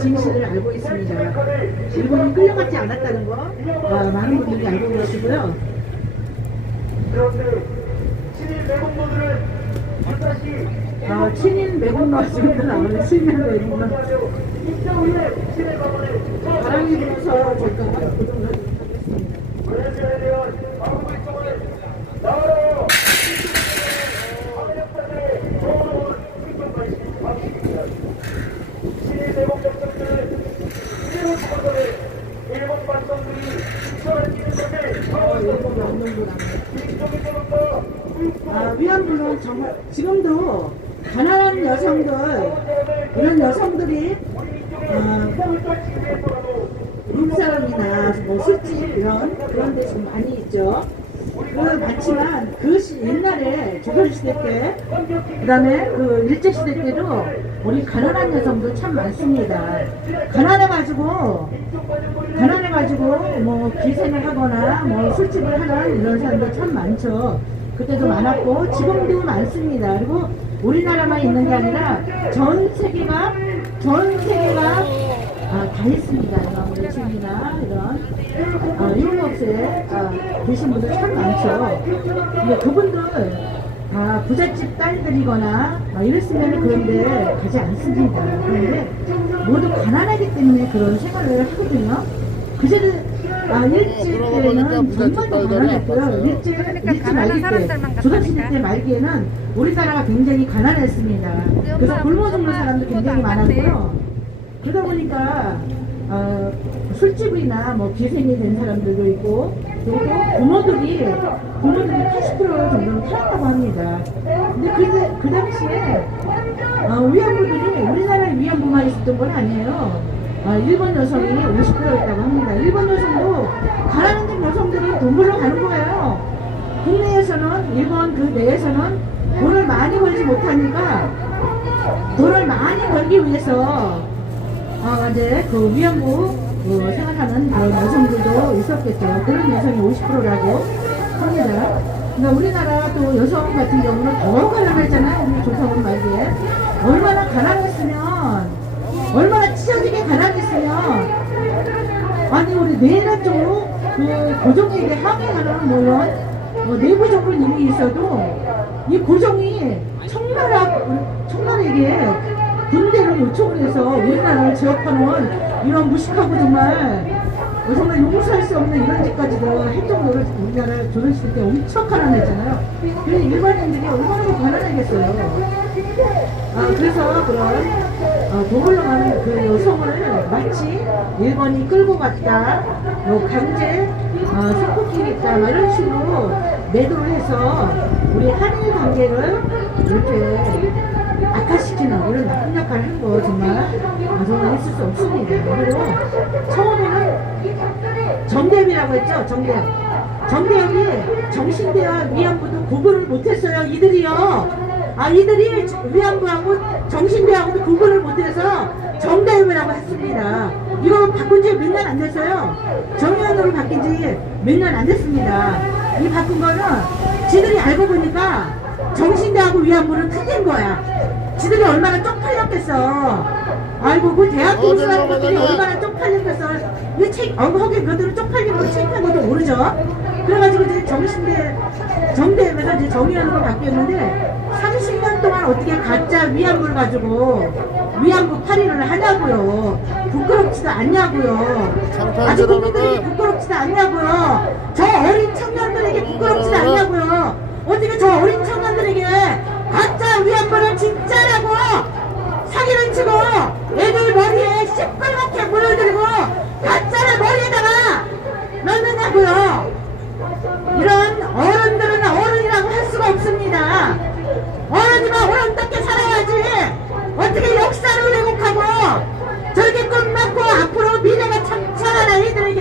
진실을 알고 있습니다. 일본이 끌려가지 않았다는 거 많은 분들이 알고 계시고요. 친인 매국노 지금도 나오네. 친인 매국노. 바람이 불어서 잠깐 고정을 하겠습니다. 위안부는 정말 지금도 가난한 여성들, 이런 여성들이 룸사람이나 뭐 술집 그런 데 지금 많이 있죠. 많지만 옛날에 조선시대 때, 그 다음에 일제시대 때도 우리 가난한 여성들 참 많습니다. 가난해가지고 뭐 기생을 하거나 뭐 술집을 하는 이런 사람들 참 많죠. 그때도 많았고 지금도 많습니다. 그리고 우리나라만 있는 게 아니라 전 세계가 다 있습니다. 이런 외침이나 이런 일본업체에 계신 분들 참 많죠. 근데 그분들 다 부잣집 딸들이거나 이랬으면 그런데 가지 않습니다. 그런데 모두 가난하기 때문에 그런 생활을 하거든요. 일제 때는 정말 더 가난했고요. 일제 말기 때, 조선시대 때 말기에는 우리나라가 굉장히 가난했습니다. 그래서 굶어 죽는 사람도 굉장히 많았고요. 그러다 보니까 술집이나 뭐 기생이 된 사람들도 있고, 그리고 부모들이 80% 정도는 살았다고 합니다. 근데 그 당시에 위안부들이 우리나라에 위안부만 있었던 건 아니에요. 일본 여성이 50%였다고 합니다. 일본 여성도 가난한 여성들은 돈 벌러 가는 거예요. 국내에서는, 일본 내에서는 돈을 많이 벌지 못하니까 돈을 많이 벌기 위해서 이제 위안부 생활하는 그런 여성들도 있었겠죠. 그런 여성이 50%라고 합니다. 그러니까 우리나라 또 여성 같은 경우는 더 가난했잖아요. 우리 조선은 말기에 얼마나 가난했으면, 얼마나 찢어지게 가난했으면, 아니 우리 내란적으로 고종에게 항의하는 뭐 내부적인 일이 있어도 이 고종이 청나라에게 군대를 요청을 해서 우리나라를 제압하는 이런 무식하고 정말 용서할 수 없는 이런 짓까지도 할 정도로 우리나라 조선시대 때 엄청 가난했잖아요. 그래서 일반인들이 얼마나 더 가난하겠어요. 그래서 그런 도굴러 가는 그 여성을 마치 일본이 끌고 갔다, 뭐 강제 성폭행했다, 이런 식으로 매도를 해서 우리 한일 관계를 이렇게 악화시키는 그런 나쁜 역할을 한 거 정말 있을 수 없습니다. 그리고 처음에는 정대협이라고 했죠. 정대협이 정신대와 위안부도 구분을 못했어요. 이들이요. 이들이 위안부하고 정신대하고도 구분을 못해서 정대협이라고 했습니다. 이거 바꾼 지 몇 년 안 됐어요. 정의원으로 바뀐 지 몇 년 안 됐습니다. 이 바꾼 거는 지들이 알고 보니까 정신대하고 위안부는 틀린 거야. 지들이 얼마나 쪽팔렸겠어. 아이고 그 대학 교수하는 것들이 얼마나 쪽팔렸겠어. 거기 그들은 쪽팔린 거 창피한 것도 모르죠. 그래가지고 이제 정대에서 이제 정의원으로 바뀌었는데 30년 동안 어떻게 가짜 위안부를 가지고 위안부 파리를 하냐고요. 부끄럽지도 않냐고요. 아주 국민들이 부끄럽지도 않냐고요. 저 어린 청년들에게 부끄럽지도 않냐고요. 어떻게 저 어린 청년들에게 가짜 위안부를 진짜라고 사기를 치고 애들 머리에 시뻘겋게 물어들이고 가짜를 머리에다가 넣느냐고요. 이런 어른들은 어른이라고 할 수가 없습니다. 어른이면 어른답게 살아야지. 어떻게 역사를 왜곡하고 저렇게 끝났고 앞으로 미래가 창창한 아이들에게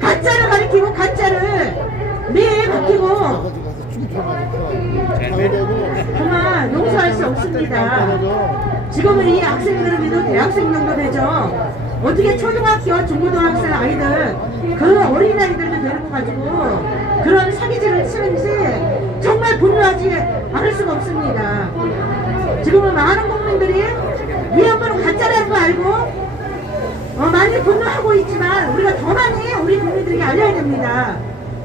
가짜를 가리키고 가짜를 매일 바뀌고 정말 용서할 수 없습니다. 지금은 이 학생들은 대학생 정도 되죠. 어떻게 초등학교, 중고등학생 아이들, 그 어린 아이들도 데리고 가지고 그런 사기질을 치는지 정말 분노하지 않을 수가 없습니다. 지금은 많은 국민들이 알고 많이 분노하고 있지만 우리가 더 많이 우리 국민들에게 알려야 됩니다.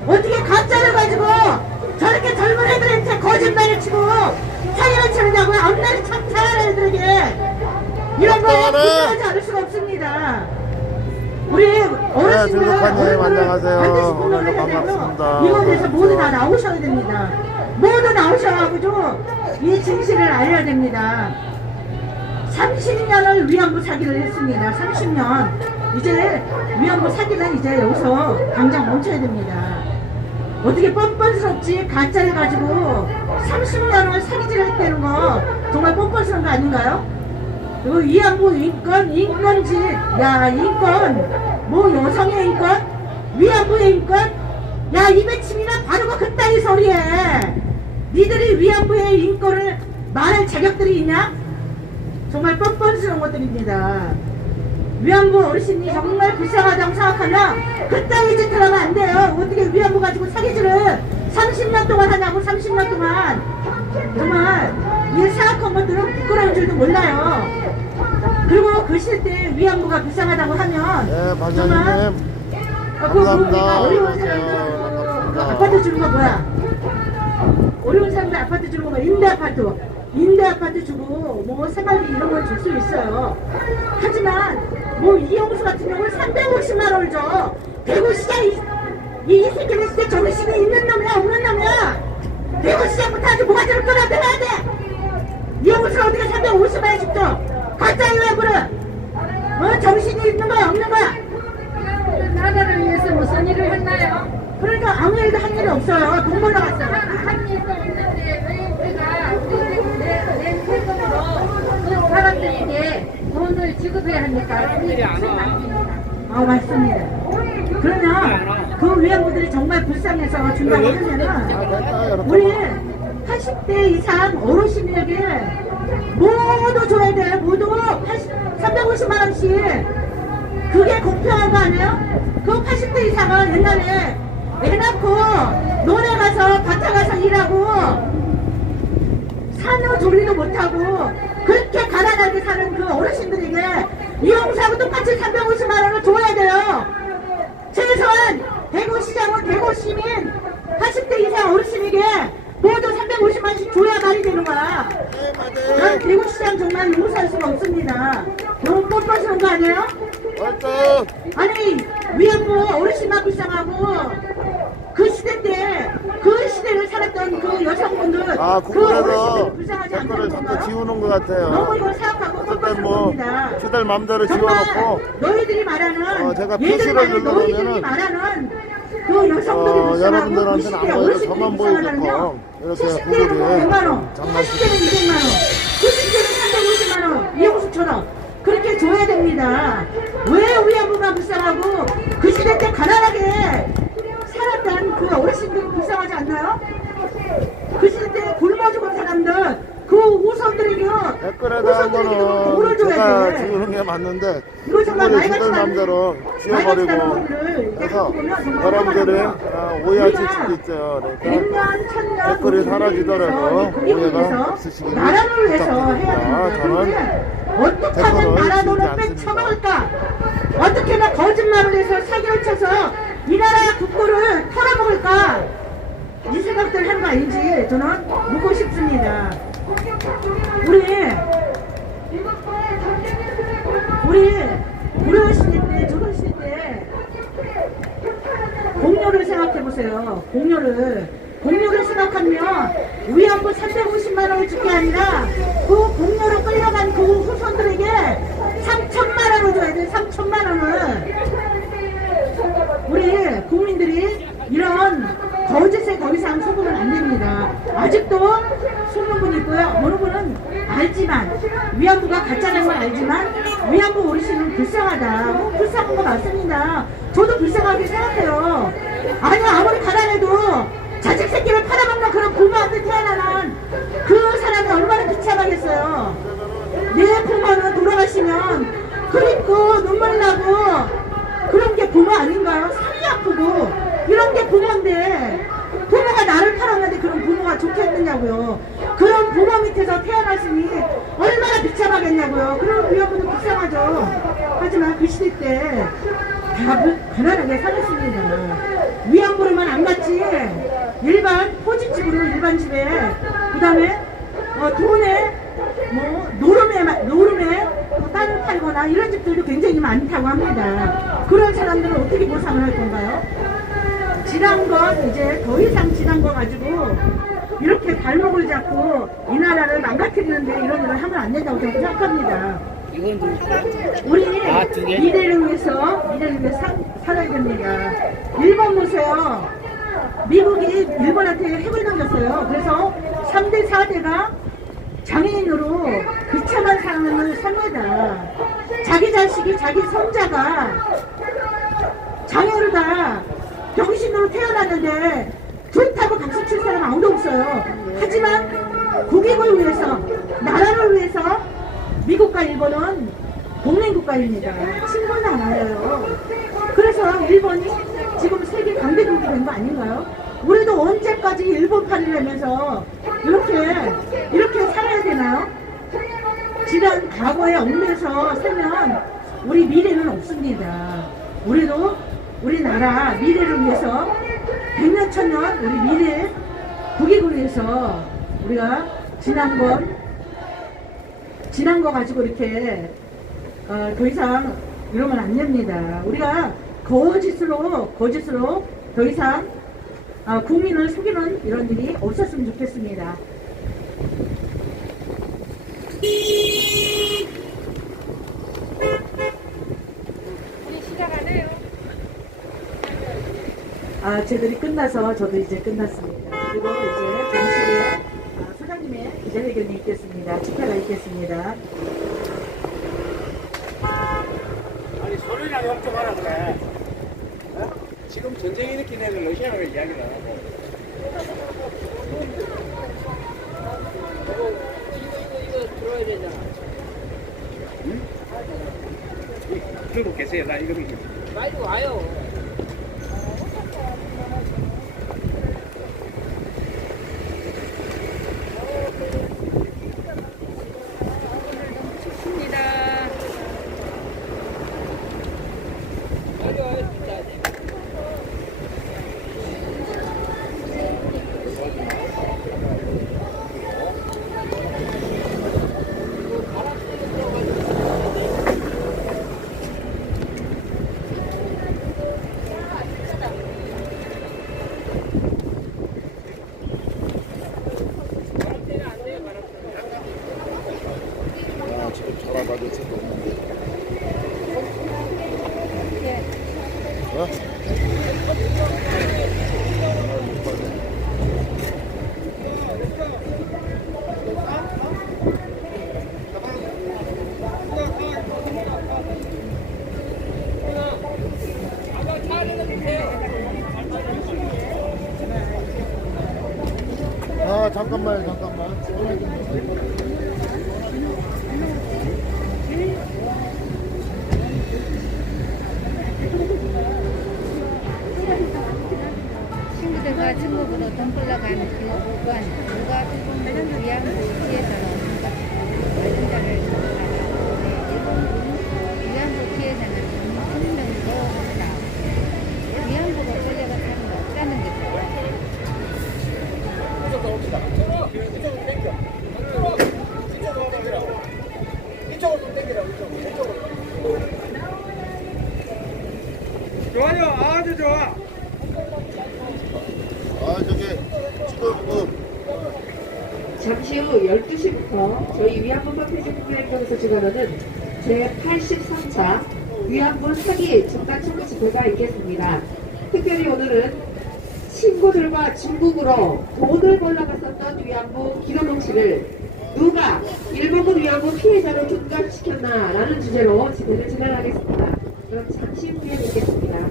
어떻게 가짜를 가지고 저렇게 젊은 애들한테 거짓말을 치고 사기를 치느냐고. 앞날이 참 잘하는 애들에게 이런 거에 분노하지 않을 수가 없습니다. 우리 어르신들 조국환님 안녕하세요. 반드시 분노를 해야 되고요. 이곳에서 모두 다 나오셔야 됩니다. 모두 나오셔가지고 이 진실을 알려야 됩니다. 30년을 위안부 사기를 했습니다. 30년. 이제 위안부 사기는 이제 여기서 당장 멈춰야 됩니다. 어떻게 뻔뻔스럽지 가짜를 가지고 30년을 사기질 했다는 거 정말 뻔뻔스러운 거 아닌가요? 그리고 위안부 인권지, 야 인권, 뭐 여성의 인권, 위안부의 인권, 야 입에 침이나 바르고 그따위 소리에 니들이 위안부의 인권을 말할 자격들이 있냐? 정말 뻔뻔스러운 것들입니다. 위안부 어르신이 정말 불쌍하다고 생각하면 그따위 짓을 하면 안 돼요. 어떻게 위안부 가지고 사기질을 30년 동안 하냐고. 30년 동안 정말 이 생각한 것들은 부끄러운 줄도 몰라요. 그리고 그 시대 위안부가 불쌍하다고 하면 네, 정말 반장님. 우리가 어려운 안녕하세요. 사람들 반갑습니다. 아파트 주는 거 뭐야? 어려운 사람들 아파트 주는 거 뭐야? 임대 아파트 주고 뭐 생활비 이런 걸 줄 수 있어요. 하지만 뭐 이영수 같은 경우는 350만 원을 줘. 대구시장 이 새끼는 진짜 정신이 있는 놈이야 없는 놈이야. 대구시장부터 아주 모가지를 끌어들여야 돼. 이영수가 어떻게 350만 원씩 줘? 가짜예요 왜 그래? 정신이 있는 거야 없는 거야? 나라를 위해서 무슨 일을 했나요? 그러니까 아무 일도 한 일이 없어요. 돈 벌러 갔어요. 한 일도 없는데 왜 우리가 내 세금으로 그 사람들에게 돈을 지급해야 합니까? 그게 무슨 말입니까? 맞습니다. 그러면 그 위안부들이 정말 불쌍해서 준다고 하면은 우리 80대 이상 어르신에게 모두 줘야 돼. 모두 350만 원씩. 그게 공평한 거 아니에요? 그 80대 이상은 옛날에 애 낳고 논에 가서 밭에 가서 일하고 산후조리도 못하고 그렇게 가난하게 사는 그 어르신들에게 이용사하고 똑같이 350만 원을 줘야 돼요. 최소한 대구시장은 대구시민 80대 이상 어르신에게 모두 350만 원씩 줘야 말이 되는 거야. 난 대구시장 정말 용서할 수가 없습니다. 너무 뻔뻔스러운 거 아니에요? 아니 위안부 어르신만 불쌍하고 그 시대 때 그 시대를 살았던 그 여성분들 그 국민에서 어르신들 불쌍하지 댓글을 않다는 자꾸 건가요? 지우는 것 같아요. 너무 이걸 생각하고 어쨌든 뭐 뻔뻔스럽습니다. 주들 맘대로 정말 지워놓고 너희들이 말하는 제가 얘들 표시를 말하는 너희들이 눌러보면은 말하는 그 여성들이 불쌍하고 그 여러분들한테는 시대 안 보여도 어르신들이 저만 불쌍하다면요 보여주고 이렇게 70대는 후보들이 100만원, 장난치고 80대는 200만원, 90대는 350만원 이용수처럼 그렇게 줘야 됩니다. 왜 위안부만 불쌍하고 그 시대 때 가난하게 살았던 그 어르신들이 불쌍하지 않나요? 그 시대 때 굶어 죽은 사람들 그 후손들에게요. 댓글에 대한 거는 돈을 제가 줘야 돼. 지우는 게 맞는데 이거 정말 그거를 말같지 주들 않은 맘대로 지워버리고 그래서 여러분들이 오해하실 수도 있어요. 그러니까 100년, 1000년 댓글이 사라지더라도 오해가 없으시길 나라를 위해서 해야 부탁드립니다. 됩니다. 저는 그런데 어떻게 하면 댓글을 나라 지우지 돈을 않습니다. 빼쳐먹을까? 어떻게 하면 거짓말을 해서 사기를 쳐서 이 나라의 국고를 털어먹을까? 이 생각들 하는 거 아닌지 저는 묻고 싶습니다. 우리 어르신 때, 조선시대 때 공료를 생각해 보세요. 공료를 생각하면 위안부 350만 원을 줄 게 아니라 그 공료로 끌려간 그 후손들에게 3천만 원을 줘야 돼. 3천만 원을. 우리 국민들이 이런 거짓에 더 이상 속으면 안 됩니다. 아직도 속는 분이 있고요. 어느 분은 알지만 위안부가 가짜라는 걸 알지만 위안부 어르신은 불쌍하다. 불쌍한 거 맞습니다. 저도 불쌍하게 생각해요. 아니 아무리 가난해도 자식 새끼를 팔아먹는 그런 부모한테 태어나는 그 사람이 얼마나 비참하겠어요. 내 부모는 돌아가시면 그립고 눈물 나고 그런 게 부모 아닌가요? 살이 아프고 이런 게 부모인데 부모가 나를 팔았는데 그런 부모가 좋겠느냐고요. 그런 부모 밑에서 태어났으니 얼마나 비참하겠냐고요. 그런 위안부도 불쌍하죠. 하지만 그 시대 때 다 가난하게 살았습니다. 위안부로만 안 갔지 일반 포집집으로 일반 집에 그 다음에 돈에 뭐 노름에 땅을 팔거나 이런 집들도 굉장히 많다고 합니다. 그런 사람들은 어떻게 보상을 할 건가요? 지난 건 이제 더 이상 지난 거 가지고 이렇게 발목을 잡고 이 나라를 망가뜨리는데 이런 일을 하면 안 된다고 저는 생각합니다. 우리 미래를 위해서 살아야 됩니다. 일본 보세요. 미국이 일본한테 핵을 던졌어요. 그래서 3대 4대가 장애인으로 비참한 삶을 삽니다. 자기 자식이 자기 손자가 장애로 다 병신으로 태어났는데 좋다고 박수 칠 사람 아무도 없어요. 하지만 국익을 위해서 나라를 위해서 미국과 일본은 동맹국가입니다. 친분도 안 알아요. 그래서 일본이 지금 세계 강대국이 된 거 아닌가요? 우리도 언제까지 일본 팔이를 하면서 이렇게 살아야 되나요? 지난 과거에 얽매서 살면 우리 미래는 없습니다. 우리도 우리나라 미래를 위해서 100년, 1000년 우리 미래 국익을 위해서 우리가 지난 거 가지고 이렇게 더 이상 이러면 안 됩니다. 우리가 거짓으로 더 이상 국민을 속이는 이런 일이 없었으면 좋겠습니다. 우리 시작하네요. 저들이 끝나서 저도 이제 끝났습니다. 그리고 이제 잠시 후에 소장님의 기자회견이 있겠습니다. 집회가 있겠습니다. 아니 소리나 좀 하라 그래. 어? 지금 전쟁이 일으킨 애들 러시아가 왜 이야기를 안 하고? 이거 들어야 되잖아. 응? 들고 계세요. 나 이거 믿기. 빨리 와요. 좋습니다. 빨리 와요. 진짜. 지금 전화 받을 수도 없는데. 어? 전화를 못 받네. 잠깐만요, 잠깐만. 전화 좀 주세요. 친구들과 중국으로 돈 벌러가는 그 부분 누가 조금 위안부 피해자로 관련자를 찾아가고 일본군 위안부 피해자는 3명도 없다. 위안부가 권력을 하는 거 없다는 게 이쪽으로 옵시다. 이쪽으로 땡겨. 이쪽으로 땡기라고. 이쪽으로 좀 땡기라고. 이쪽으로. 좋아요. 아주 좋아. 저기 지금 잠시 후 12시부터 저희 위안부 파트너십 국민행정에서 주관하는 제83차 위안부 사기 정당 청구 집회가 있겠습니다. 특별히 오늘은 친구들과 중국으로 돈을 벌러갔었던 위안부 김원웅 씨를 누가 일본군 위안부 피해자로 둔갑시켰나라는 주제로 집회를 진행하겠습니다. 그럼 잠시 후에 뵙겠습니다.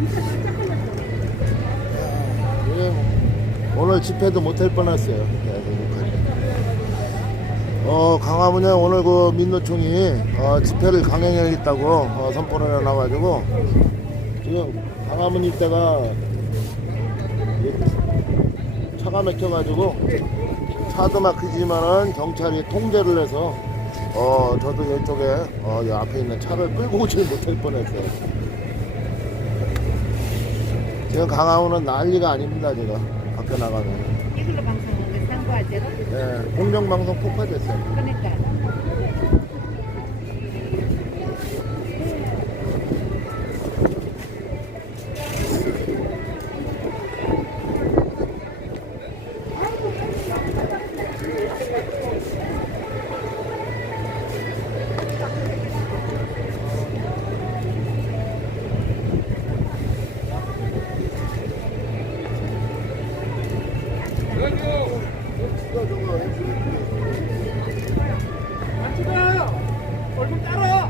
인사 살짝 오늘 집회도 못할 뻔했어요. 강화문에 오늘 그 민노총이 집회를 강행하겠다고 선포를 해놔가지고 지금 강화문 일대가 차가 막혀가지고 차도 막히지만은 경찰이 통제를 해서 저도 이쪽에 이 앞에 있는 차를 끌고 오질 못할 뻔했어요. 지금 강화문은 난리가 아닙니다. 제가 밖에 나가면. 이걸로 방송을 선거할때로 네, 공정방송 폭파됐어요. 그러니까 얼굴 따라.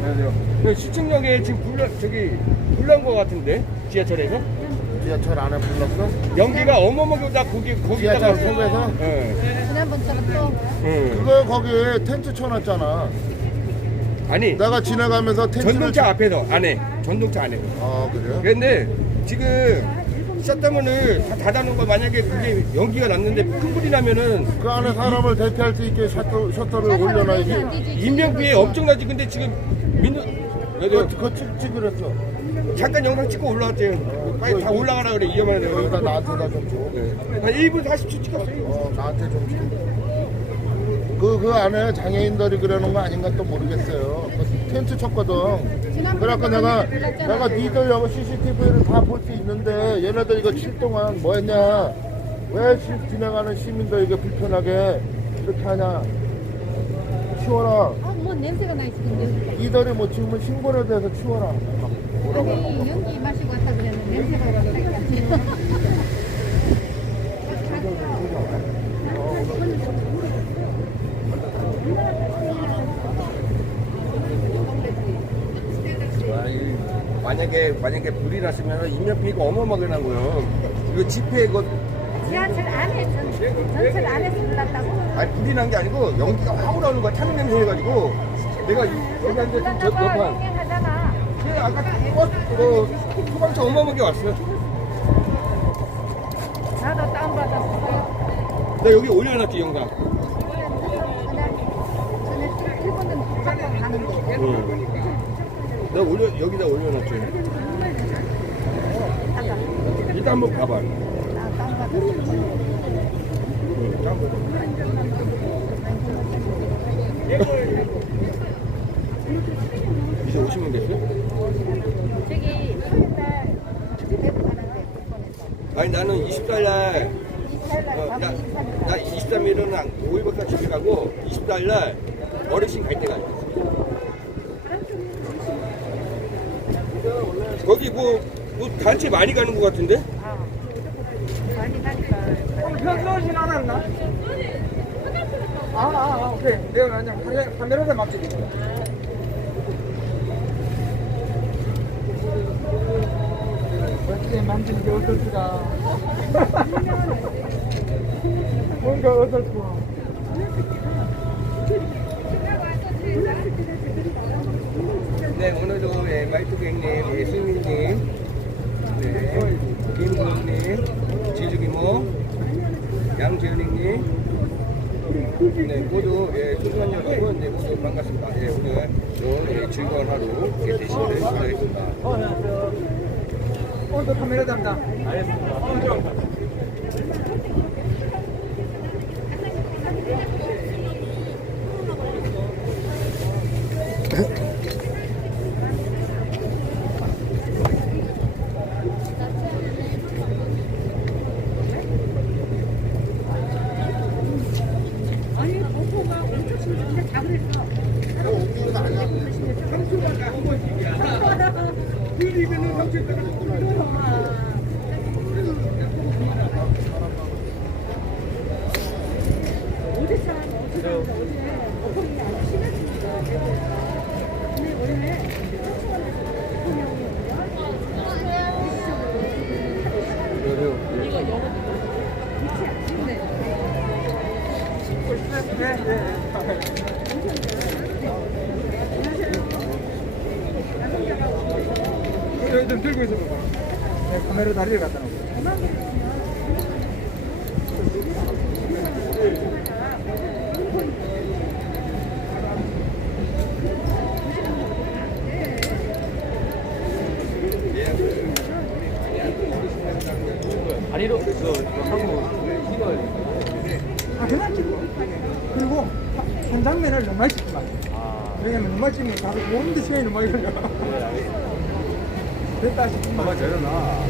안녕하세요. 시청역에 지금 불난 거 같은데 지하철에서 지하철 안에 불렀어? 연기가 어마어마하게 다 거기다가 지하철 속에서? 예. 지난번처럼 또 그거 거기 텐트 쳐놨잖아. 아니 내가 지나가면서 텐트를 전동차 앞에서 안에 전동차 안에. 그래요? 근데 지금 셧다운을 다 닫아놓은 거 만약에 그게 연기가 났는데 큰 불이 나면은 그 안에 사람을 대피할 수 있게 셔터를 올려놔야지. 인명피해 엄청나지. 근데 지금 그거 찍지 그랬어. 잠깐 영상 찍고 올라왔대요. 빨리 다 올라가라 그래. 위험하네. 여기다 나한테다 좀 줘. 한 1분 40초 찍었어요. 나한테 좀 줘. 그 안에 장애인들이 그러는 거 아닌가 또 모르겠어요. 그 텐트 쳤거든. 그래갖고 내가 니들 여기 CCTV를 다 볼 수 있는데 얘네들 이거 칠 동안 뭐 했냐. 왜 지나가는 시민들에게 불편하게 이렇게 하냐. 치워라. 뭐 냄새가 나 있는데 니들이 뭐 지금은 신고를 해서 치워라. 막 뭐라고. 아니 연기 마시고 왔다 그랬는데 냄새가 나니까 만약에 불이 났으면 인명피해가 어마어마하게 난 거예요. 이거 집회 이거 지하철 안에 전철 안에서 불났다고? 아니 불이 난 게 아니고 연기가 확 올라오는 거야. 타는 냄새 해가지고 내가 여기 앉아 저 옆판. 하잖아. 아까 소방차 어마어마하게 왔어요. 나도 다운받았어. 나 여기 올려놨지 영상. 전에 일본은 북한만 가는데. 내가 여기다 올려놨지. 일단 한번 가봐. 나 다운받았어. 이제 50명 됐어요? 저기 3일날 대구 가는데 북한에서. 아니 나는 20달날 24일날 나 23일날. 23일은 5일부터 집에 가고 20달날 어르신 갈 때가 있어. 거기 뭐 단체 많이 가는 것 같은데? 많이 가니까. 현수신 안 왔나? 오케이. 내가 그냥 카메라에 맡기고. 어떻게 만드는 게 어떨까? 뭔가 어떨까? 네, 오늘도 말뚝객님, 승민님, 김구님, 지주기모, 양재현님, 모두 소중한 여러분, 모두 반갑습니다. 오늘 즐거운 하루 되시기를 기도했습니다. 오늘도 카메라 담당. 여기 좀 들고 있어 봐봐. 내 카메라 다리를 갖다 놓고. 아, 그냥 찍고. 그리고 한 장면을 너무 많이 찍지 마. 왜냐면 너무 많이 찍으면 다들 모르는데 시간이 너무 많이 걸려. 됐다 싶으면. 봐봐, 저러나.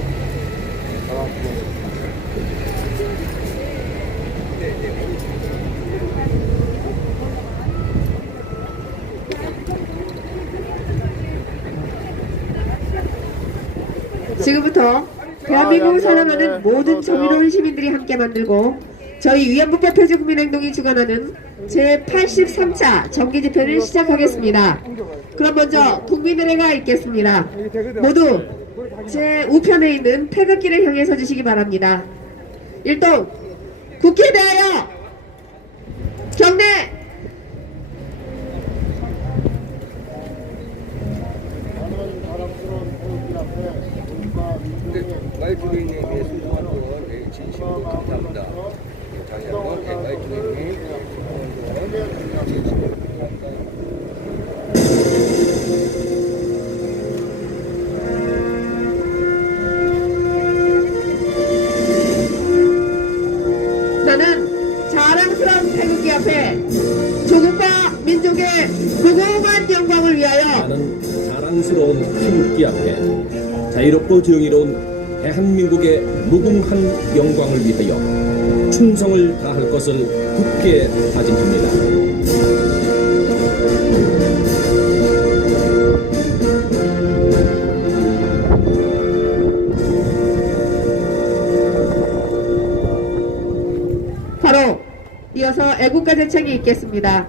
지금부터 대한민국을 사랑하는 모든 정의로운 시민들이 함께 만들고 저희 위안부법 폐지 국민행동이 주관하는 제83차 정기집회를 시작하겠습니다. 그럼 먼저 국민의례가 읽겠습니다. 모두 제 우편에 있는 태극기를 향해 서주시기 바랍니다. 1동 국기에 대하여 경례! 나는 바람스러운 태극기 앞에 우리가 마이크로님의 소중한 건 진심으로 감사합니다. 다시 한번 마이크로님 나는 자랑스러운 태극기 앞에 조국과 민족의 무궁한 영광을 위하여 나는 자랑스러운 태극기 앞에 자유롭고 정의로운 대한민국의 무궁한 영광을 위하여 충성을 다할 것을 굳게 다짐합니다. 바로 이어서 애국가 대창이 있겠습니다.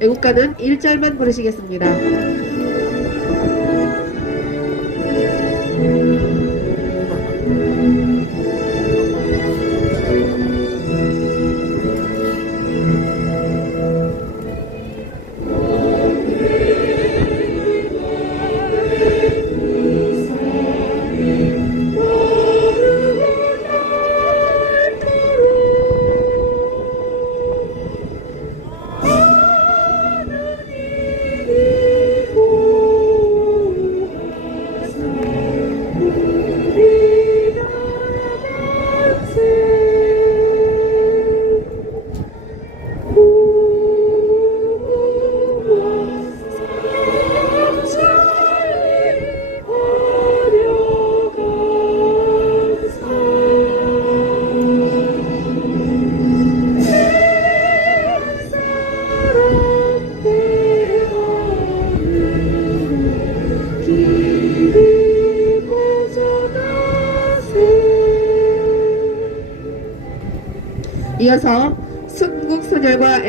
애국가는 1절만 부르시겠습니다. 이어서 순국선열과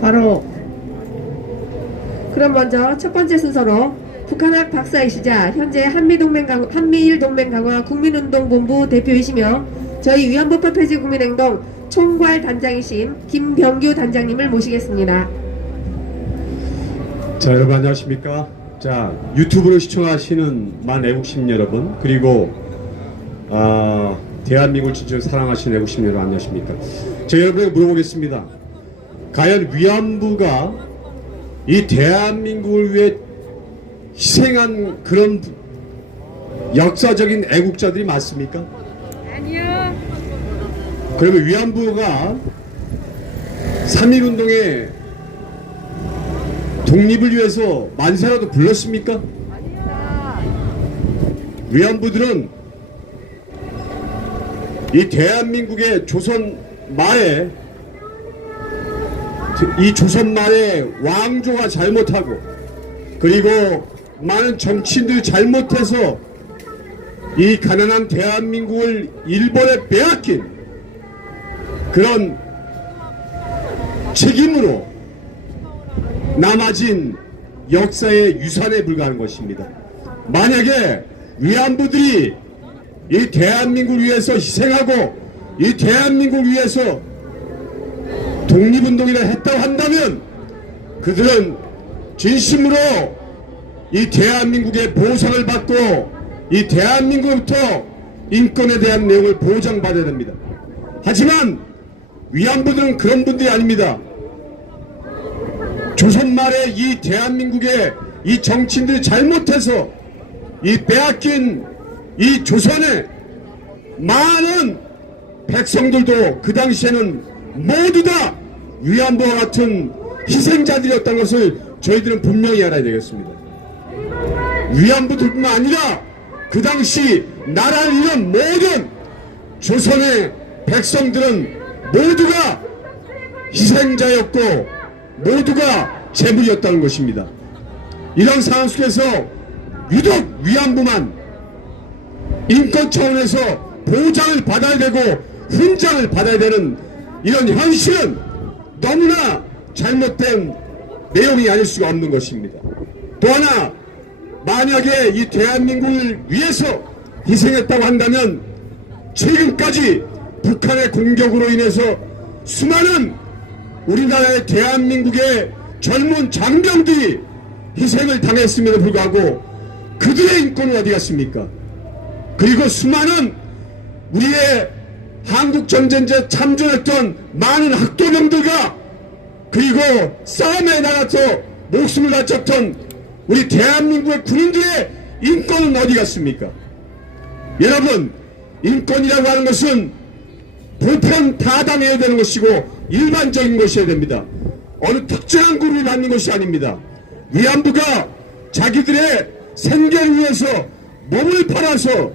바로 그럼 먼저 첫 번째 순서로 북한학 박사이시자 현재 한미일 동맹 강화 국민운동본부 대표이시며 저희 위안부법 폐지 국민행동 총괄 단장이신 김병규 단장님을 모시겠습니다. 자, 여러분 안녕하십니까? 자, 유튜브로 시청하시는 만 애국시민 여러분, 그리고 대한민국을 진짜 사랑하시는 애국시민 여러분 안녕하십니까? 제가 여러분에게 물어보겠습니다. 과연 위안부가 이 대한민국을 위해 희생한 그런 역사적인 애국자들이 맞습니까? 아니요. 그러면 위안부가 3.1운동에 독립을 위해서 만세라도 불렀습니까? 위안부들은 이 대한민국의 조선말에 왕조가 잘못하고 그리고 많은 정치인들이 잘못해서 이 가난한 대한민국을 일본에 빼앗긴 그런 책임으로 남아진 역사의 유산에 불과한 것입니다. 만약에 위안부들이 이 대한민국을 위해서 희생하고 이 대한민국을 위해서 독립운동이라 했다고 한다면 그들은 진심으로 이 대한민국의 보상을 받고 이 대한민국부터 인권에 대한 내용을 보장받아야 됩니다. 하지만 위안부들은 그런 분들이 아닙니다. 조선말에 이 대한민국의 이 정치인들이 잘못해서 이 빼앗긴 이 조선의 많은 백성들도 그 당시에는 모두 다 위안부와 같은 희생자들이었다는 것을 저희들은 분명히 알아야 되겠습니다. 위안부들뿐만 아니라 그 당시 나라를 잃은 모든 조선의 백성들은 모두가 희생자였고 모두가 재물이었다는 것입니다. 이런 상황 속에서 유독 위안부만 인권 차원에서 보장을 받아야 되고 훈장을 받아야 되는 이런 현실은 너무나 잘못된 내용이 아닐 수가 없는 것입니다. 또 하나, 만약에 이 대한민국을 위해서 희생했다고 한다면 지금까지 북한의 공격으로 인해서 수많은 우리나라의 대한민국의 젊은 장병들이 희생을 당했음에도 불구하고 그들의 인권은 어디 갔습니까? 그리고 수많은 우리의 한국전쟁에 참전했던 많은 학도병들과 그리고 싸움에 나가서 목숨을 바쳤던 우리 대한민국의 군인들의 인권은 어디 갔습니까? 여러분, 인권이라고 하는 것은 보편 다당해야 되는 것이고 일반적인 것이어야 됩니다. 어느 특정한 그룹이 받는 것이 아닙니다. 위안부가 자기들의 생계를 위해서 몸을 팔아서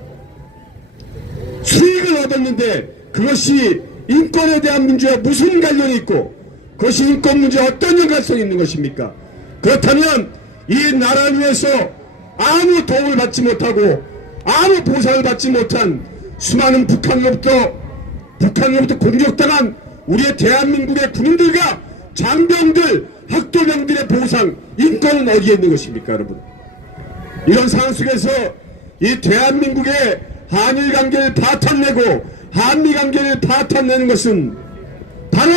수익을 얻었는데 그것이 인권에 대한 문제와 무슨 관련이 있고 그것이 인권 문제와 어떤 연관성이 있는 것입니까? 그렇다면 이 나라를 위해서 아무 도움을 받지 못하고 아무 보상을 받지 못한 수많은 북한으로부터 공격당한 우리의 대한민국의 군인들과 장병들, 학도병들의 보상, 인권은 어디에 있는 것입니까, 여러분? 이런 상황 속에서 이 대한민국의 한일 관계를 파탄내고 한미 관계를 파탄내는 것은 바로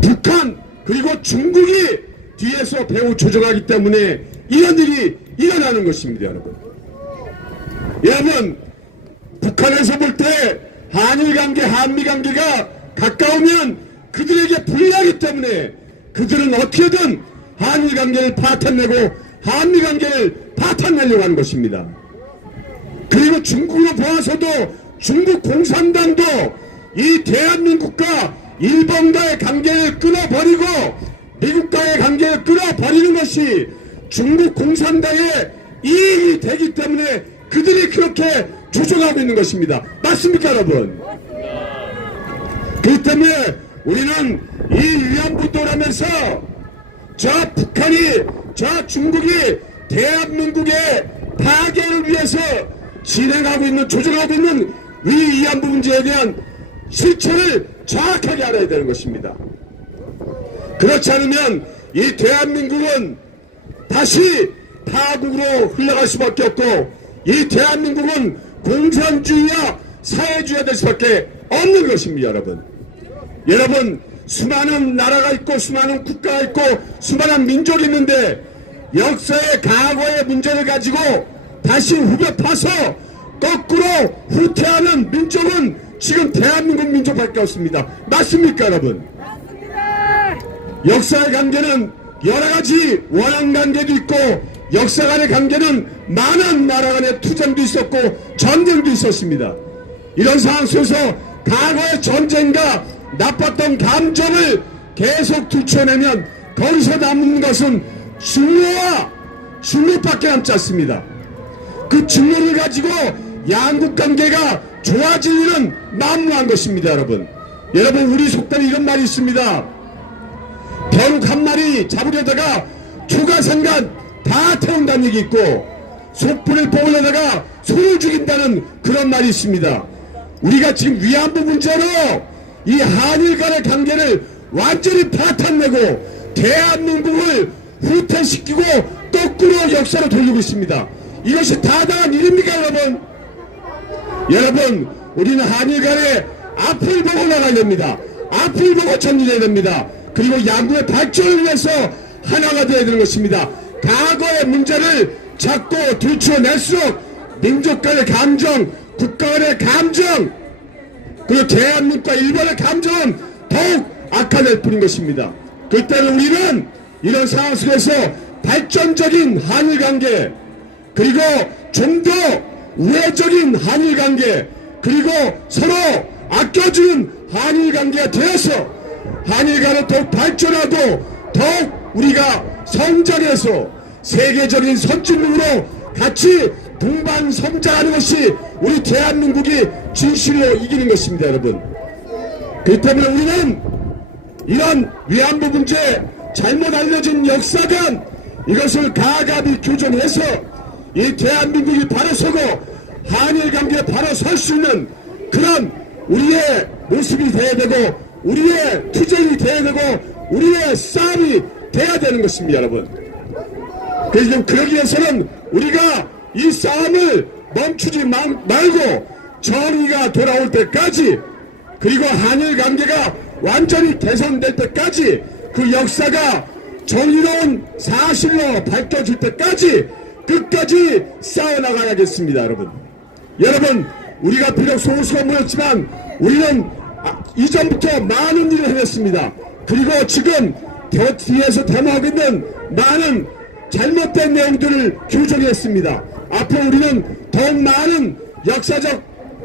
북한 그리고 중국이 뒤에서 배후 조종하기 때문에 이런 일이 일어나는 것입니다, 여러분. 여러분, 북한에서 볼 때 한일 관계, 한미 관계가 가까우면 그들에게 불리하기 때문에 그들은 어떻게든 한일 관계를 파탄내고 한미 관계를 파탄내려고 하는 것입니다. 그리고 중국으로 보아서도 중국 공산당도 이 대한민국과 일본과의 관계를 끊어버리고 미국과의 관계를 끊어버리는 것이 중국 공산당의 이익이 되기 때문에 그들이 그렇게 조종하고 있는 것입니다. 맞습니까, 여러분? 그렇기 때문에 우리는 이 위안부도라면서 저 북한이, 저 중국이 대한민국의 파괴를 위해서 진행하고 있는, 조종하고 있는 위안부 문제에 대한 실체를 정확하게 알아야 되는 것입니다. 그렇지 않으면 이 대한민국은 다시 파국으로 흘러갈 수밖에 없고 이 대한민국은 공산주의와 사회주의가 될 수밖에 없는 것입니다, 여러분. 여러분, 수많은 나라가 있고 수많은 국가가 있고 수많은 민족이 있는데 역사의 과거의 문제를 가지고 다시 후벼 파서 거꾸로 후퇴하는 민족은 지금 대한민국 민족밖에 없습니다. 맞습니까 여러분? 역사의 관계는 여러가지 원한관계도 있고 역사 간의 관계는 많은 나라 간의 투쟁도 있었고 전쟁도 있었습니다. 이런 상황 속에서 과거의 전쟁과 나빴던 감정을 계속 들춰내면 거기서 남는 것은 증오와 증오밖에 남지 않습니다. 그 증오를 가지고 양국 관계가 좋아질 일은 만무한 것입니다. 여러분 우리 속담에 이런 말이 있습니다. 벼룩 한 마리 잡으려다가 초가상간 다 태운다는 얘기 있고 소풀을 뽑으려다가 소를 죽인다는 그런 말이 있습니다. 우리가 지금 위안부 문제로 이 한일 간의 관계를 완전히 파탄내고 대한민국을 후퇴시키고 거꾸로 역사로 돌리고 있습니다. 이것이 타당한 일입니까 여러분 우리는 한일 간의 앞을 보고 나가야 됩니다. 앞을 보고 전진해야 됩니다. 그리고 양국의 발전을 위해서 하나가 되어야 되는 것입니다. 과거의 문제를 자꾸 들춰낼수록 민족 간의 감정, 국가 간의 감정, 그리고 대한민국과 일본의 감정은 더욱 악화될 뿐인 것입니다. 그때는 우리는 이런 상황 속에서 발전적인 한일관계, 그리고 좀 더 우회적인 한일관계, 그리고 서로 아껴주는 한일관계가 되어서 한일간은 더욱 발전하고 더욱 우리가 성장해서 세계적인 선진국으로 같이 동반 성장하는 것이 우리 대한민국이 진실로 이기는 것입니다. 여러분 그렇기 때문에 우리는 이런 위안부 문제 잘못 알려진 역사관 이것을 가감히 교정해서 이 대한민국이 바로 서고 한일관계에 바로 설 수 있는 그런 우리의 모습이 돼야 되고 우리의 투쟁이 돼야 되고 우리의 싸움이 돼야 되는 것입니다. 여러분 그래서 그러기 위해서는 우리가 이 싸움을 멈추지 말고 정의가 돌아올 때까지 그리고 한일관계가 완전히 개선될 때까지 그 역사가 정의로운 사실로 밝혀질 때까지 끝까지 싸워나가야겠습니다. 여러분 우리가 비록 소수가 모였지만 우리는 이전부터 많은 일을 해냈습니다. 그리고 지금 뒤에서 데모하고 있는 많은 잘못된 내용들을 교정했습니다. 앞으로 우리는 더욱 많은 역사적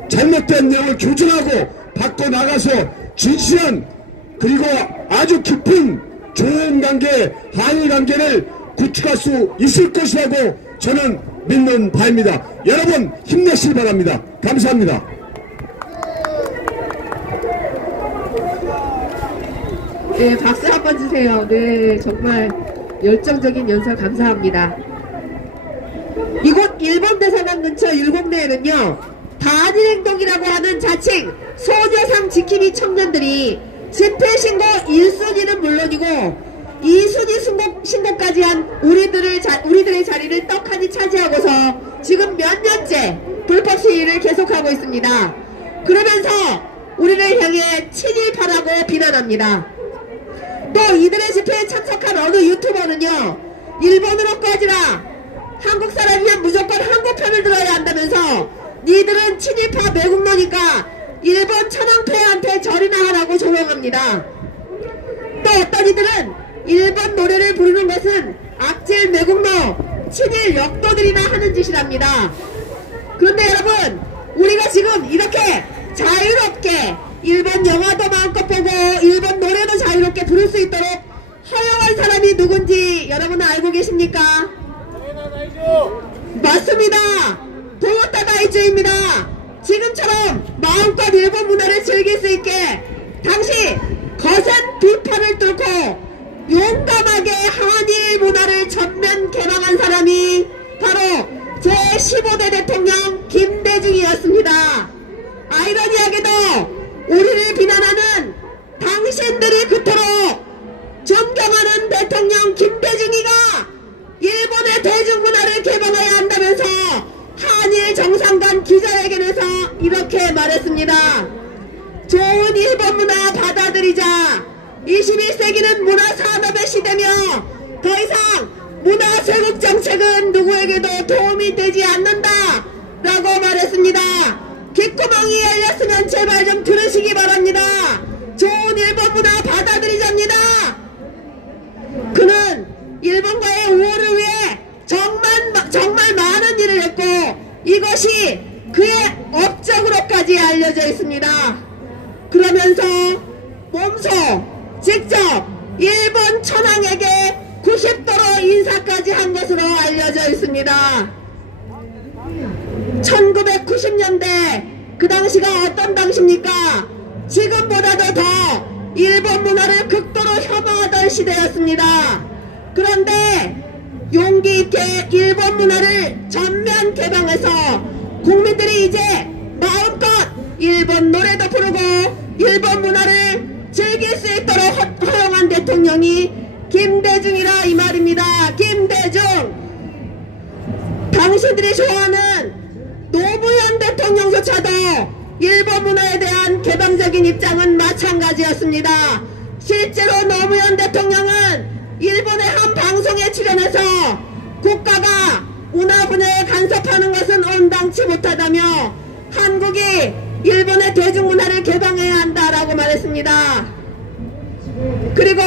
잘못된 내용을 교정하고 바꿔나가서 진실한 그리고 아주 깊은 좋은 관계, 한일 관계를 구축할 수 있을 것이라고 저는 믿는 바입니다. 여러분 힘내시기 바랍니다. 감사합니다. 네, 박수 한번 주세요. 네, 정말 열정적인 연설 감사합니다. 이곳 일본 대사관 근처 율곡내에는요 단일행동이라고 하는 자칭 소녀상 지킴이 청년들이 집회신고 1순위는 물론이고 2순위 신고까지 한 우리들의 자리를 떡하니 차지하고서 지금 몇 년째 불법 시위를 계속하고 있습니다. 그러면서 우리를 향해 친일파라고 비난합니다. 또 이들의 집회에 참석한 어느 유튜버는요 일본으로 꺼지라, 한국 사람이면 무조건 한국 편을 들어야 한다면서 니들은 친일파 매국노니까 일본 천황폐하한테 절이나 하라고 조롱합니다. 또 어떤 이들은 일본 노래를 부르는 것은 악질 매국노 친일 역도들이나 하는 짓이랍니다. 그런데 여러분 우리가 지금 이렇게 자유롭게 일본 영화도 마음껏 보고 일본 노래도 자유롭게 부를 수 있도록 허용한 사람이 누군지 여러분은 알고 계십니까? 맞습니다. 도요타 다이즈입니다. 지금처럼 마음껏 일본 문화를 즐길 수 있게 당시 거센 비판을 뚫고 용감하게 한일 문화를 전면 개방한 사람이 바로 제15대 대통령 김대중이었습니다. 아이러니하게도 우리를 비난하는 당신들이 그토록 존경하는 대통령 김대중이가 일본의 대중문화를 개방해야 한다면서 한일 정상간 기자회견에서 이렇게 말했습니다. 좋은 일본 문화 받아들이자 21세기는 문화산업의 시대며 더 이상 문화쇄국 정책은 누구에게도 도움이 되지 않는다 라고 말했습니다. 귓구멍이 열렸으면 제발 좀 들으시기 바랍니다. 좋은 일본 문화 받아들이자입니다. 그는 일본과의 우호를 위해 정말 많은 일을 했고 이것이 그의 업적으로까지 알려져 있습니다. 그러면서 몸소 직접 일본 천황에게 90도로 인사까지 한 것으로 알려져 있습니다. 1990년대 그 당시가 어떤 당시입니까? 지금보다도 더 일본 문화를 극도로 혐오하던 시대였습니다. 그런데 용기 있게 일본 문화를 전면 개방해서 국민들이 이제 마음껏 일본 노래도 부르고 일본 문화를 즐길 수 있도록 허용한 대통령이 김대중이라 이 말입니다. 김대중. 당신들이 좋아하는 노무현 대통령조차도 일본 문화에 대한 개방적인 입장은 마찬가지였습니다. 실제로 노무현 대통령은 일본의 한 방송에 출연해서 국가가 문화 분야에 간섭하는 것은 온당치 못하다며 한국이 일본의 대중문화를 개방해야 한다라고 말했습니다. 그리고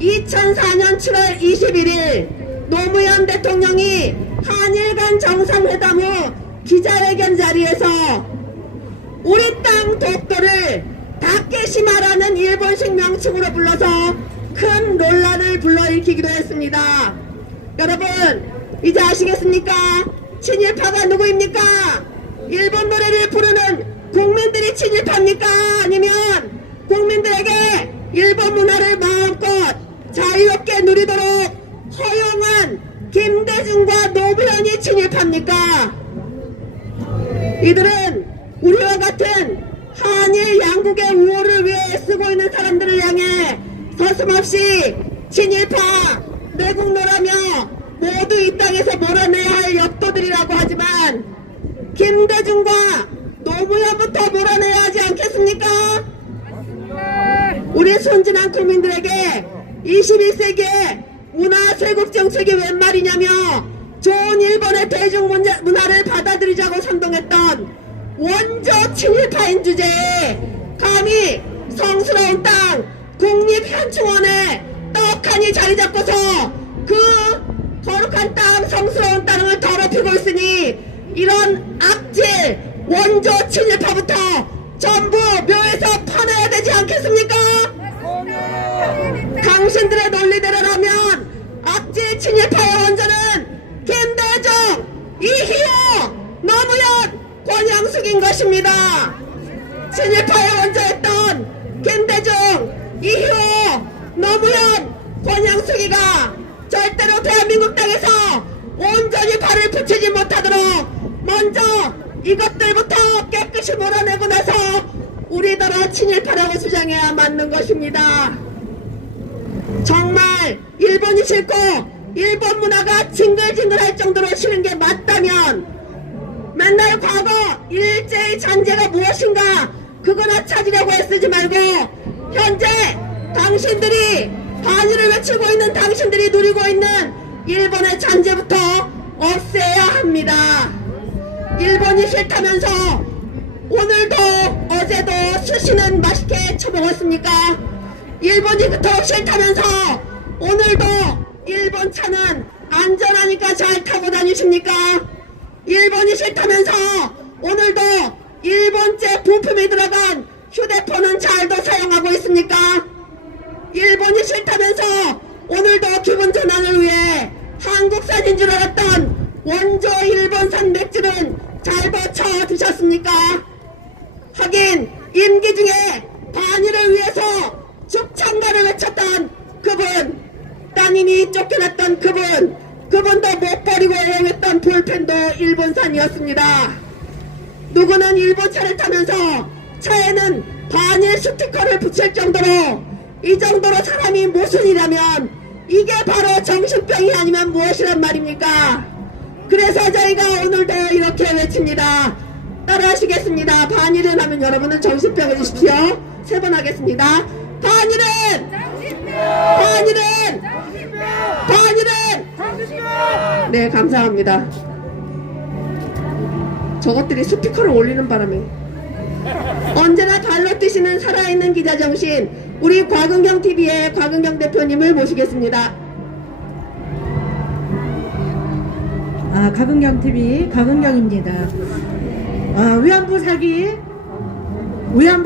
2004년 7월 21일 노무현 대통령이 한일 간 정상회담 후 기자회견 자리에서 우리 땅 독도를 다케시마라는 일본식 명칭으로 불러서 큰 논란을 불러일으키기도 했습니다. 여러분 이제 아시겠습니까? 친일파가 누구입니까? 일본 노래를 부르는 국민들이 친일파입니까? 아니면 국민들에게 일본 문화를 마음껏 자유롭게 누리도록 허용한 김대중과 노무현이 친일파입니까? 이들은 우리와 같은 한일 양국의 우호를 위해 쓰고 있는 사람들을 향해 서슴없이 친일파, 내국노라며 모두 이 땅에서 몰아내야 할 역도들이라고 하지만 김대중과 노무현부터 몰아내야 하지 않겠습니까? 우리 순진한 국민들에게 21세기에 문화쇄국 정책이 웬 말이냐며 좋은 일본의 대중문화를 받아들이자고 선동했던 원조 친일파인 주제에 감히 성스러운 땅 국립현충원에 떡하니 자리 잡고서 그 거룩한 땅 성스러운 땅을 더럽히고 있으니 이런 악질 원조 친일파부터 전부 묘에서 파내야 되지 않겠습니까? 당신들의 논리대로라면 악질 친일파의 원조는 김대중, 이희호, 노무현, 권영숙인 것입니다. 친일파의 원조였던 김대중, 이희호, 노무현, 권영숙이가 절대로 대한민국 땅에서 온전히 발을 붙이지 못하도록 먼저 이것들부터 깨끗이 몰아내고 나서 우리더러 친일파라고 주장해야 맞는 것입니다. 정말 일본이 싫고 일본 문화가 징글징글할 정도로 싫은 게 맞다면 맨날 과거 일제의 잔재가 무엇인가 그거나 찾으려고 애쓰지 말고 현재 당신들이 반일을 외치고 있는 당신들이 누리고 있는 일본의 잔재부터 없애야 합니다. 일본이 싫다면서 오늘도 어제도 스시는 맛있게 처먹었습니까? 일본이 그토록 싫다면서 오늘도 일본 차는 안전하니까 잘 타고 다니십니까? 일본이 싫다면서 오늘도 일본제 부품이 들어간 휴대폰은 잘도 사용하고 있습니까? 일본이 싫다면서 오늘도 기분 전환을 위해 한국산인 줄 알았던 원조 일본산 맥주는 잘 버쳐 드셨습니까? 하긴 임기 중에 반일을 위해서 죽창가를 외쳤던 그분, 따님이 쫓겨났던 그분도 못 버리고 애용했던 볼펜도 일본산이었습니다. 누구는 일본 차를 타면서 차에는 반일 스티커를 붙일 정도로 이 정도로 사람이 모순이라면 이게 바로 정신병이 아니면 무엇이란 말입니까? 그래서 저희가 오늘도 이렇게 외칩니다. 따라하시겠습니다. 반일을 하면 여러분은 정신병을 주십시오. 3번 하겠습니다. 반일은 네, 감사합니다. 저것들이 스피커를 올리는 바람에 언제나 발로 뛰시는 살아있는 기자 정신, 우리 곽은경 TV의 곽은경 대표님을 모시겠습니다. 곽은경 TV 곽은경입니다. 위안부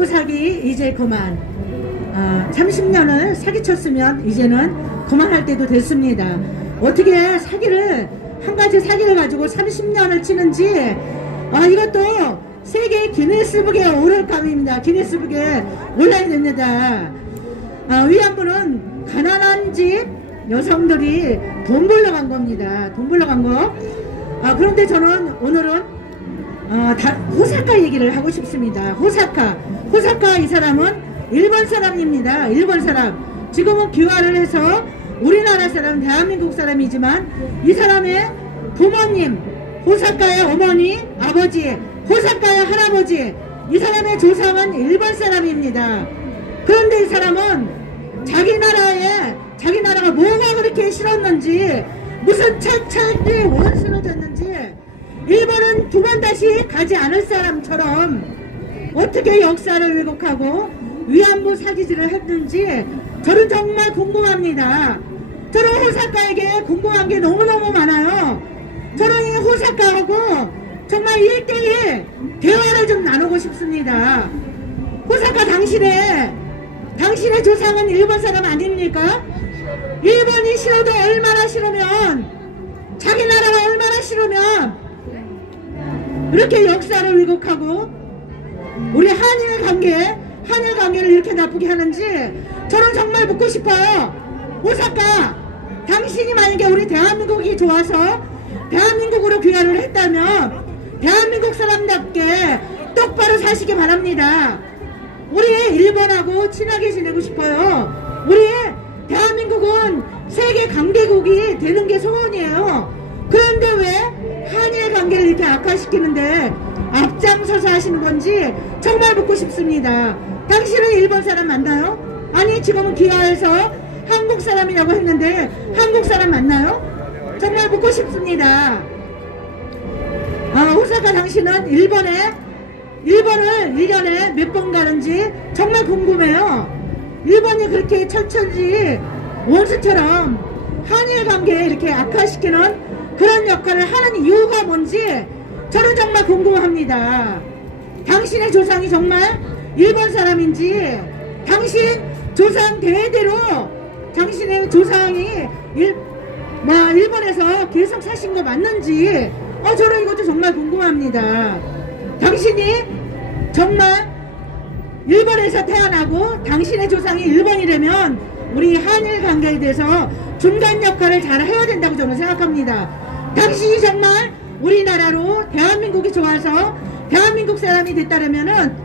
사기 이제 그만. 30년을 사기쳤으면 이제는 그만할 때도 됐습니다. 어떻게 한 가지 사기를 가지고 30년을 치는지, 이것도 세계 기네스북에 오를 감입니다. 기네스북에 올라야 됩니다. 위안부는 가난한 집 여성들이 돈 벌러 간 겁니다. 돈 벌러 간 거. 그런데 저는 오늘은 호사카 얘기를 하고 싶습니다. 호사카 이 사람은 일본 사람입니다. 일본 사람. 지금은 귀화를 해서 우리나라 사람, 대한민국 사람이지만 이 사람의 부모님, 호사카의 어머니, 아버지, 호사카의 할아버지, 이 사람의 조상은 일본 사람입니다. 그런데 이 사람은 자기 나라가 뭐가 그렇게 싫었는지, 무슨 철저히 원수로 됐는지, 일본은 두 번 다시 가지 않을 사람처럼 어떻게 역사를 왜곡하고 위안부 사기질을 했는지 저는 정말 궁금합니다. 저는 호사카에게 궁금한 게 너무너무 많아요. 저는 이 호사카하고 정말 1대1 대화를 좀 나누고 싶습니다. 호사카, 당신의 조상은 일본 사람 아닙니까? 일본이 싫어도 얼마나 싫으면, 자기 나라가 얼마나 싫으면 이렇게 역사를 왜곡하고 우리 한일 관계를 이렇게 나쁘게 하는지 저는 정말 묻고 싶어요. 호사카, 당신이 만약에 우리 대한민국이 좋아서 대한민국으로 귀화를 했다면 대한민국 사람답게 똑바로 사시기 바랍니다. 우리 일본하고 친하게 지내고 싶어요. 우리 대한민국은 세계 강대국이 되는 게 소원이에요. 그런데 왜 한일 관계를 이렇게 악화시키는데 앞장서서 하시는 건지 정말 묻고 싶습니다. 당신은 일본 사람 맞나요? 아니, 지금은 귀화해서 한국 사람이라고 했는데 한국 사람 맞나요? 정말 묻고 싶습니다. 호사카, 당신은 일본을 1년에 몇 번 가는지 정말 궁금해요. 일본이 그렇게 철저히 원수처럼 한일 관계에 이렇게 악화시키는 그런 역할을 하는 이유가 뭔지 저는 정말 궁금합니다. 당신의 조상이 정말 일본 사람인지, 당신 조상 대대로 당신의 조상이 일본에서 계속 사신 거 맞는지 저는 이것도 정말 궁금합니다. 당신이 정말 일본에서 태어나고 당신의 조상이 일본이라면 우리 한일 관계에 대해서 중간 역할을 잘 해야 된다고 저는 생각합니다. 당신이 정말 우리나라로 대한민국이 좋아서 대한민국 사람이 됐다면은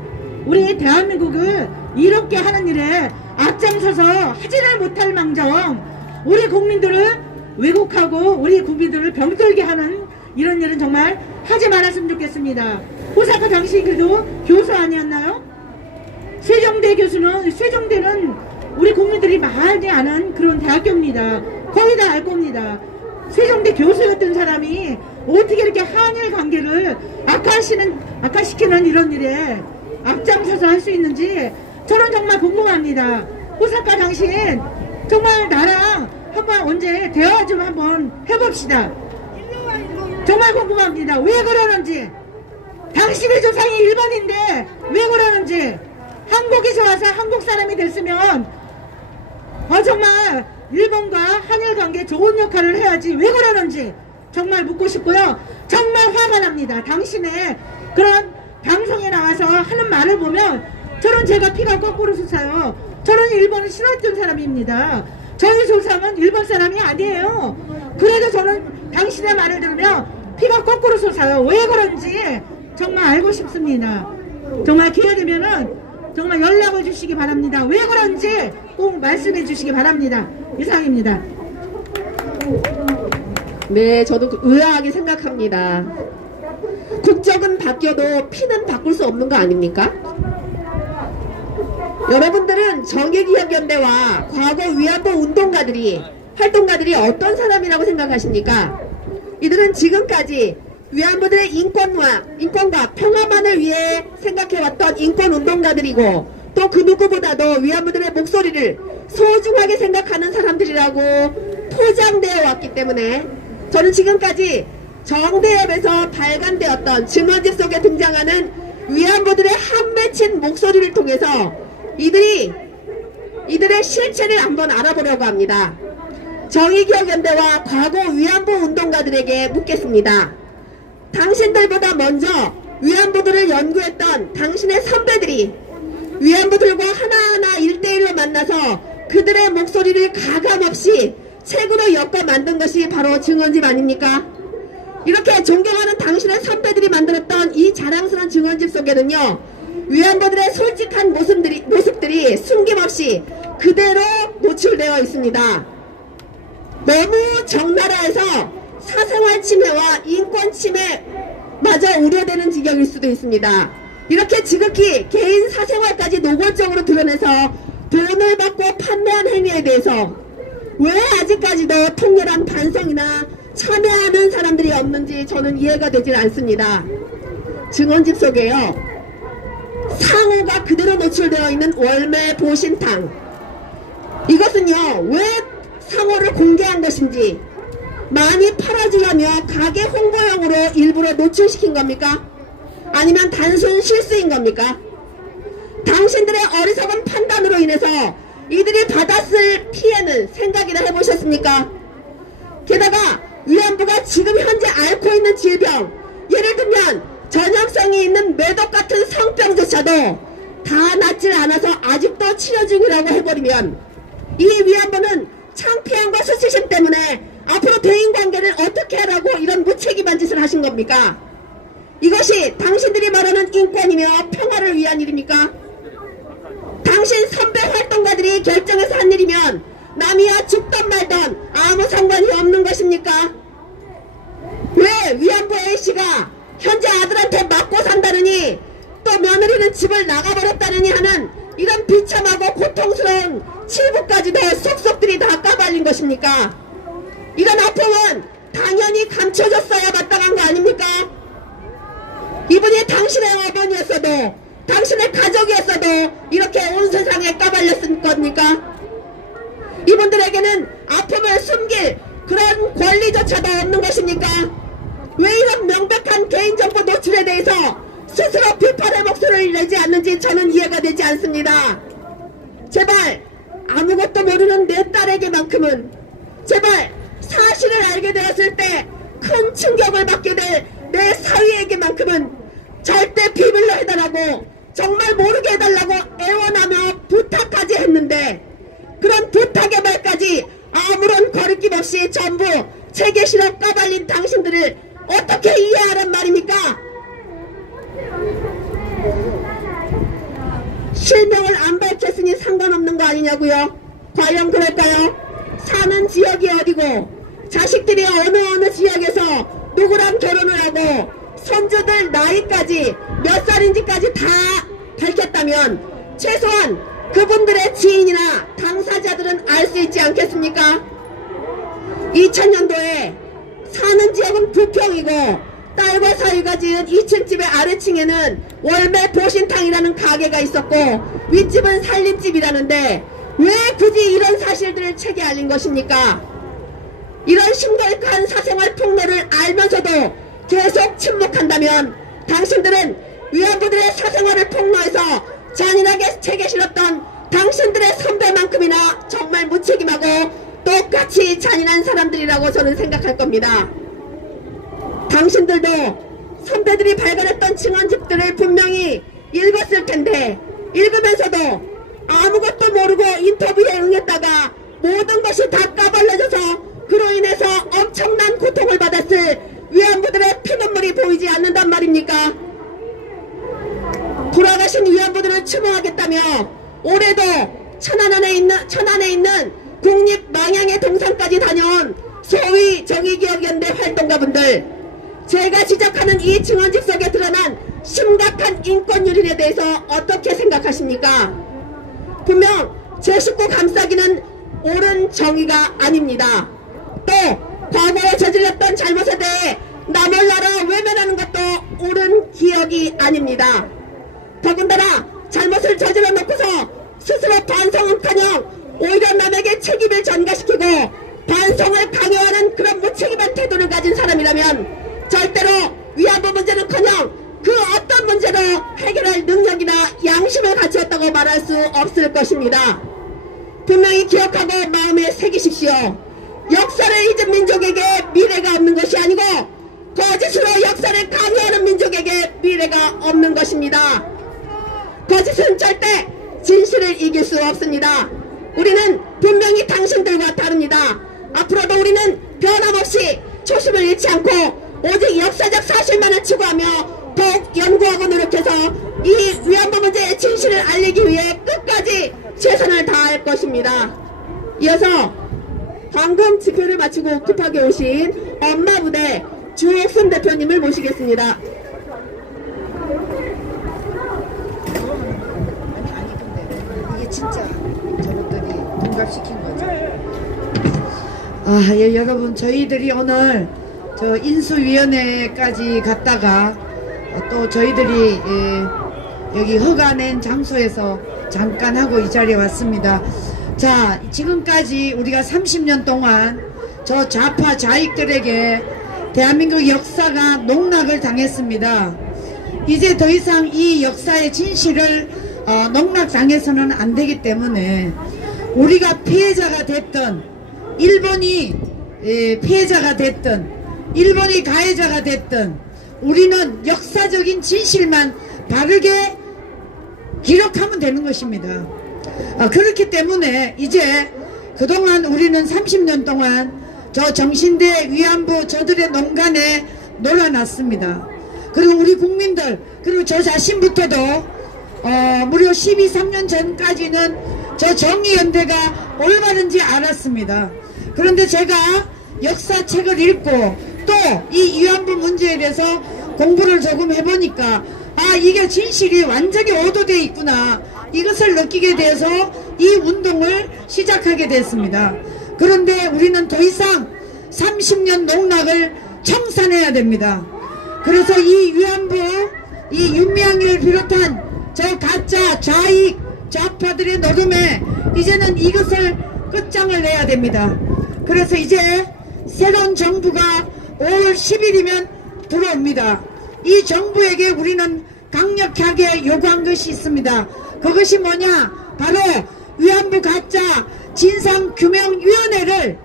우리 대한민국을 이롭게 하는 일에 앞장서서 하지를 못할 망정 우리 국민들을 왜곡하고 우리 국민들을 병들게 하는 이런 일은 정말 하지 말았으면 좋겠습니다. 호사카, 당시 그래도 교수 아니었나요? 세종대는 우리 국민들이 많이 아는 그런 대학교입니다. 거의 다 알 겁니다. 세종대 교수였던 사람이 어떻게 이렇게 한일 관계를 악화시키는 이런 일에 앞장서서 할 수 있는지 저는 정말 궁금합니다. 호사카, 당신 정말 나랑 한번 언제 대화 좀 한번 해봅시다. 정말 궁금합니다. 왜 그러는지, 당신의 조상이 일본인데 왜 그러는지, 한국이 좋아서 한국 사람이 됐으면 정말 일본과 한일 관계 좋은 역할을 해야지 왜 그러는지 정말 묻고 싶고요. 정말 화가 납니다. 당신의 그런 방송에 나와서 하는 말을 보면 저는 제가 피가 거꾸로 솟아요. 저는 일본을 싫어했던 사람입니다. 저희 조상은 일본 사람이 아니에요. 그래도 저는 당신의 말을 들으면 피가 거꾸로 솟아요. 왜 그런지 정말 알고 싶습니다. 정말 기회 되면은 정말 연락을 주시기 바랍니다. 왜 그런지 꼭 말씀해 주시기 바랍니다. 이상입니다. 네, 저도 의아하게 생각합니다. 국적은 바뀌어도 피는 바꿀 수 없는 거 아닙니까? 여러분들은 정의기억연대와 과거 위안부 활동가들이 어떤 사람이라고 생각하십니까? 이들은 지금까지 위안부들의 인권과 평화만을 위해 생각해왔던 인권운동가들이고 또 그 누구보다도 위안부들의 목소리를 소중하게 생각하는 사람들이라고 포장되어 왔기 때문에 저는 지금까지 정대협에서 발간되었던 증언집 속에 등장하는 위안부들의 한 맺힌 목소리를 통해서 이들의 실체를 한번 알아보려고 합니다. 정의기억연대와 과거 위안부 운동가들에게 묻겠습니다. 당신들보다 먼저 위안부들을 연구했던 당신의 선배들이 위안부들과 하나하나 1대1로 만나서 그들의 목소리를 가감없이 책으로 엮어 만든 것이 바로 증언집 아닙니까? 이렇게 존경하는 당신의 선배들이 만들었던 이 자랑스러운 증언집 속에는요, 위안부들의 솔직한 모습들이 숨김없이 그대로 노출되어 있습니다. 너무 적나라해서 사생활 침해와 인권 침해마저 우려되는 지경일 수도 있습니다. 이렇게 지극히 개인 사생활까지 노골적으로 드러내서 돈을 받고 판매한 행위에 대해서 왜 아직까지도 통렬한 반성이나 참여하는 사람들이 없는지 저는 이해가 되질 않습니다. 증언집 속에요, 상호가 그대로 노출되어 있는 월매 보신탕, 이것은요 왜 상호를 공개한 것인지, 많이 팔아주려며 가게 홍보용으로 일부러 노출시킨 겁니까? 아니면 단순 실수인 겁니까? 당신들의 어리석은 판단으로 인해서 이들이 받았을 피해는 생각이나 해보셨습니까? 게다가 위안부가 지금 현재 앓고 있는 질병, 예를 들면 전염성이 있는 매독 같은 성병조차도 다 낫질 않아서 아직도 치료 중이라고 해버리면 이 위안부는 창피함과 수치심 때문에 앞으로 대인관계를 어떻게 하라고 이런 무책임한 짓을 하신 겁니까? 이것이 당신들이 말하는 인권이며 평화를 위한 일입니까? 당신 선배 활동가들이 결정해서 한 일이면 남이야 죽던 말던 아무 상관이 없는 것입니까? 왜 위안부 A씨가 현재 아들한테 맞고 산다느니 또 며느리는 집을 나가버렸다느니 하는 이런 비참하고 고통스러운 칠부까지도 속속들이 다 까발린 것입니까? 이런 아픔은 당연히 감춰졌어야 마땅한 거 아닙니까? 이분이 당신의 어머니였어도 당신의 가족이었어도 이렇게 온 세상에 까발렸을 겁니까? 이분들에게는 아픔을 숨길 그런 권리조차도 없는 것입니까? 왜 이런 명백한 개인정보 노출에 대해서 스스로 비판의 목소리를 내지 않는지 저는 이해가 되지 않습니다. 제발 아무것도 모르는 내 딸에게만큼은, 제발 사실을 알게 되었을 때 큰 충격을 받게 될 내 사위에게만큼은 절대 비밀로 해달라고, 정말 모르게 해달라고 애원하며 부탁까지 했는데 그런 부탁의 말까지 아무런 거리낌 없이 전부 책에 실어 까발린 당신들을 어떻게 이해하란 말입니까? 실명을 안 밝혔으니 상관없는 거 아니냐고요? 과연 그럴까요? 사는 지역이 어디고 자식들이 어느 지역에서 누구랑 결혼을 하고 손주들 나이까지 몇 살인지까지 다 밝혔다면 최소한 그분들의 지인이나 당사자들은 알 수 있지 않겠습니까? 2000년도에 사는 지역은 부평이고 딸과 사위가 지은 2층 집의 아래층에는 월매 보신탕이라는 가게가 있었고 윗집은 살림집이라는데 왜 굳이 이런 사실들을 책에 알린 것입니까? 이런 심각한 사생활 폭로를 알면서도 계속 침묵한다면 당신들은 위안부들의 사생활을 폭로해서 잔인하게 책에 실었던 당신들의 선배만큼이나 정말 무책임하고 똑같이 잔인한 사람들이라고 저는 생각할 겁니다. 당신들도 선배들이 발간했던 증언집들을 분명히 읽었을 텐데 읽으면서도 아무것도 모르고 인터뷰에 응했다가 모든 것이 다 까발려져서 그로 인해서 엄청난 고통을 받았을 위안부들의 피눈물이 보이지 않는단 말입니까? 돌아가신 위안부들을 추모하겠다며 올해도 천안에 있는 국립망향의 동산까지 다녀온 소위 정의기억연대 활동가분들, 제가 지적하는 이 증언집 속에 드러난 심각한 인권 유린에 대해서 어떻게 생각하십니까? 분명 제 식구 감싸기는 옳은 정의가 아닙니다. 또 과거에 저질렀던 잘못에 대해 남을 나라 외면하는 것도 옳은 기억이 아닙니다. 더군다나 잘못을 저질러 놓고서 스스로 반성은커녕 오히려 남에게 책임을 전가시키고 반성을 강요하는 그런 무책임한 태도를 가진 사람이라면 절대로 위안부 문제는커녕 그 어떤 문제도 해결할 능력이나 양심을 갖추었다고 말할 수 없을 것입니다. 분명히 기억하고 마음에 새기십시오. 역사를 잊은 민족에게 미래가 없는 것이 아니고 거짓으로 역사를 강요하는 민족에게 미래가 없는 것입니다. 거짓은 절대 진실을 이길 수 없습니다. 우리는 분명히 당신들과 다릅니다. 앞으로도 우리는 변함없이 초심을 잃지 않고 오직 역사적 사실만을 추구하며 더욱 연구하고 노력해서 이 위안부 문제의 진실을 알리기 위해 끝까지 최선을 다할 것입니다. 이어서 방금 집회를 마치고 급하게 오신 엄마 부대 주옥순 대표님을 모시겠습니다. 이게 진짜 저것들이 동갑시킨 거죠. 예, 여러분 저희들이 오늘 저 인수위원회까지 갔다가 또 저희들이 여기 허가 낸 장소에서 잠깐 하고 이 자리에 왔습니다. 자, 지금까지 우리가 30년 동안 저 좌파 좌익들에게 대한민국 역사가 농락을 당했습니다. 이제 더 이상 이 역사의 진실을 농락당해서는 안 되기 때문에 우리가 피해자가 됐든 일본이 피해자가 됐든 일본이 가해자가 됐든 우리는 역사적인 진실만 바르게 기록하면 되는 것입니다. 그렇기 때문에 이제 그동안 우리는 30년 동안 저 정신대 위안부 저들의 농간에 놀아놨습니다. 그리고 우리 국민들 그리고 저 자신부터도 무려 13년 전까지는 저 정의연대가 올바른지 알았습니다. 그런데 제가 역사책을 읽고 또 이 위안부 문제에 대해서 공부를 조금 해보니까 이게 진실이 완전히 오도되어 있구나, 이것을 느끼게 돼서 이 운동을 시작하게 됐습니다. 그런데 우리는 더 이상 30년 농락을 청산해야 됩니다. 그래서 이 위안부, 이 윤미향을 비롯한 저 가짜 좌익 좌파들의 노름에 이제는 이것을 끝장을 내야 됩니다. 그래서 이제 새로운 정부가 5월 10일이면 들어옵니다. 이 정부에게 우리는 강력하게 요구한 것이 있습니다. 그것이 뭐냐? 바로 위안부 가짜 진상규명위원회를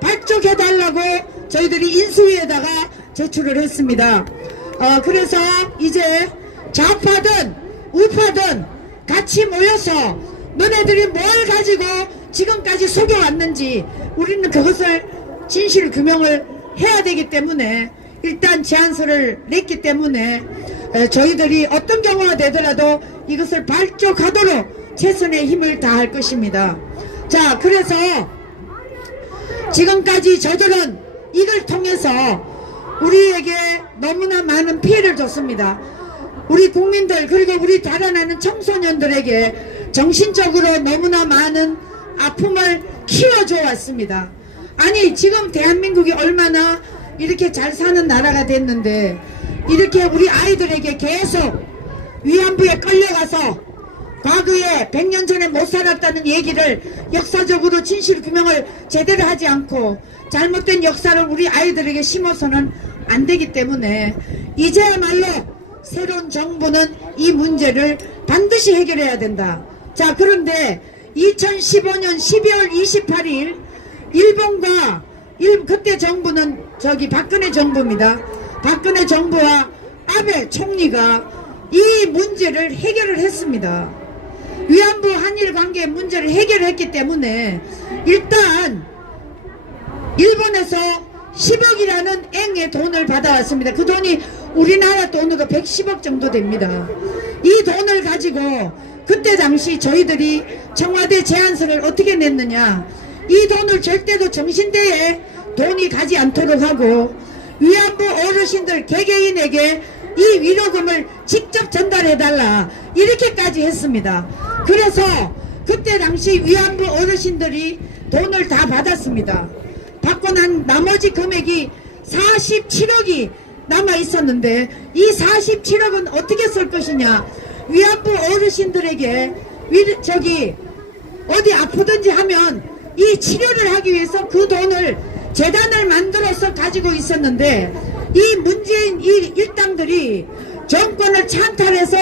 발족해달라고 저희들이 인수위에다가 제출을 했습니다. 그래서 이제 좌파든 우파든 같이 모여서 너네들이 뭘 가지고 지금까지 속여왔는지 우리는 그것을 진실 규명을 해야 되기 때문에 일단 제안서를 냈기 때문에 저희들이 어떤 경우가 되더라도 이것을 발족하도록 최선의 힘을 다할 것입니다. 자, 그래서 지금까지 저들은 이걸 통해서 우리에게 너무나 많은 피해를 줬습니다. 우리 국민들 그리고 우리 달아나는 청소년들에게 정신적으로 너무나 많은 아픔을 키워줘 왔습니다. 아니 지금 대한민국이 얼마나 이렇게 잘 사는 나라가 됐는데 이렇게 우리 아이들에게 계속 위안부에 끌려가서 과거에 100년 전에 못 살았다는 얘기를 역사적으로 진실 규명을 제대로 하지 않고 잘못된 역사를 우리 아이들에게 심어서는 안 되기 때문에 이제야말로 새로운 정부는 이 문제를 반드시 해결해야 된다. 자, 그런데 2015년 12월 28일 일본과 그때 정부는 박근혜 정부입니다. 박근혜 정부와 아베 총리가 이 문제를 해결을 했습니다. 위안부 한일 관계 문제를 해결했기 때문에 일단 일본에서 10억이라는 액의 돈을 받아왔습니다. 그 돈이 우리나라 돈으로 110억 정도 됩니다. 이 돈을 가지고 그때 당시 저희들이 청와대 제안서를 어떻게 냈느냐, 이 돈을 절대로 정신대에 돈이 가지 않도록 하고 위안부 어르신들 개개인에게 이 위로금을 직접 전달해달라 이렇게까지 했습니다. 그래서 그때 당시 위안부 어르신들이 돈을 다 받았습니다. 받고 난 나머지 금액이 47억이 남아 있었는데 이 47억은 어떻게 쓸 것이냐. 위안부 어르신들에게 어디 아프든지 하면 이 치료를 하기 위해서 그 돈을 재단을 만들어서 가지고 있었는데 이 문재인 일당들이 정권을 찬탈해서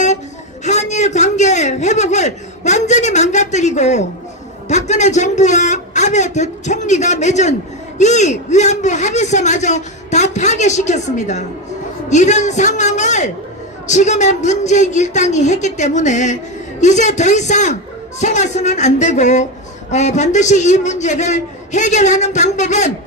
한일 관계 회복을 완전히 망가뜨리고 박근혜 정부와 아베 총리가 맺은 이 위안부 합의서마저 다 파괴시켰습니다. 이런 상황을 지금의 문재인 일당이 했기 때문에 이제 더 이상 속아서는 안 되고 반드시 이 문제를 해결하는 방법은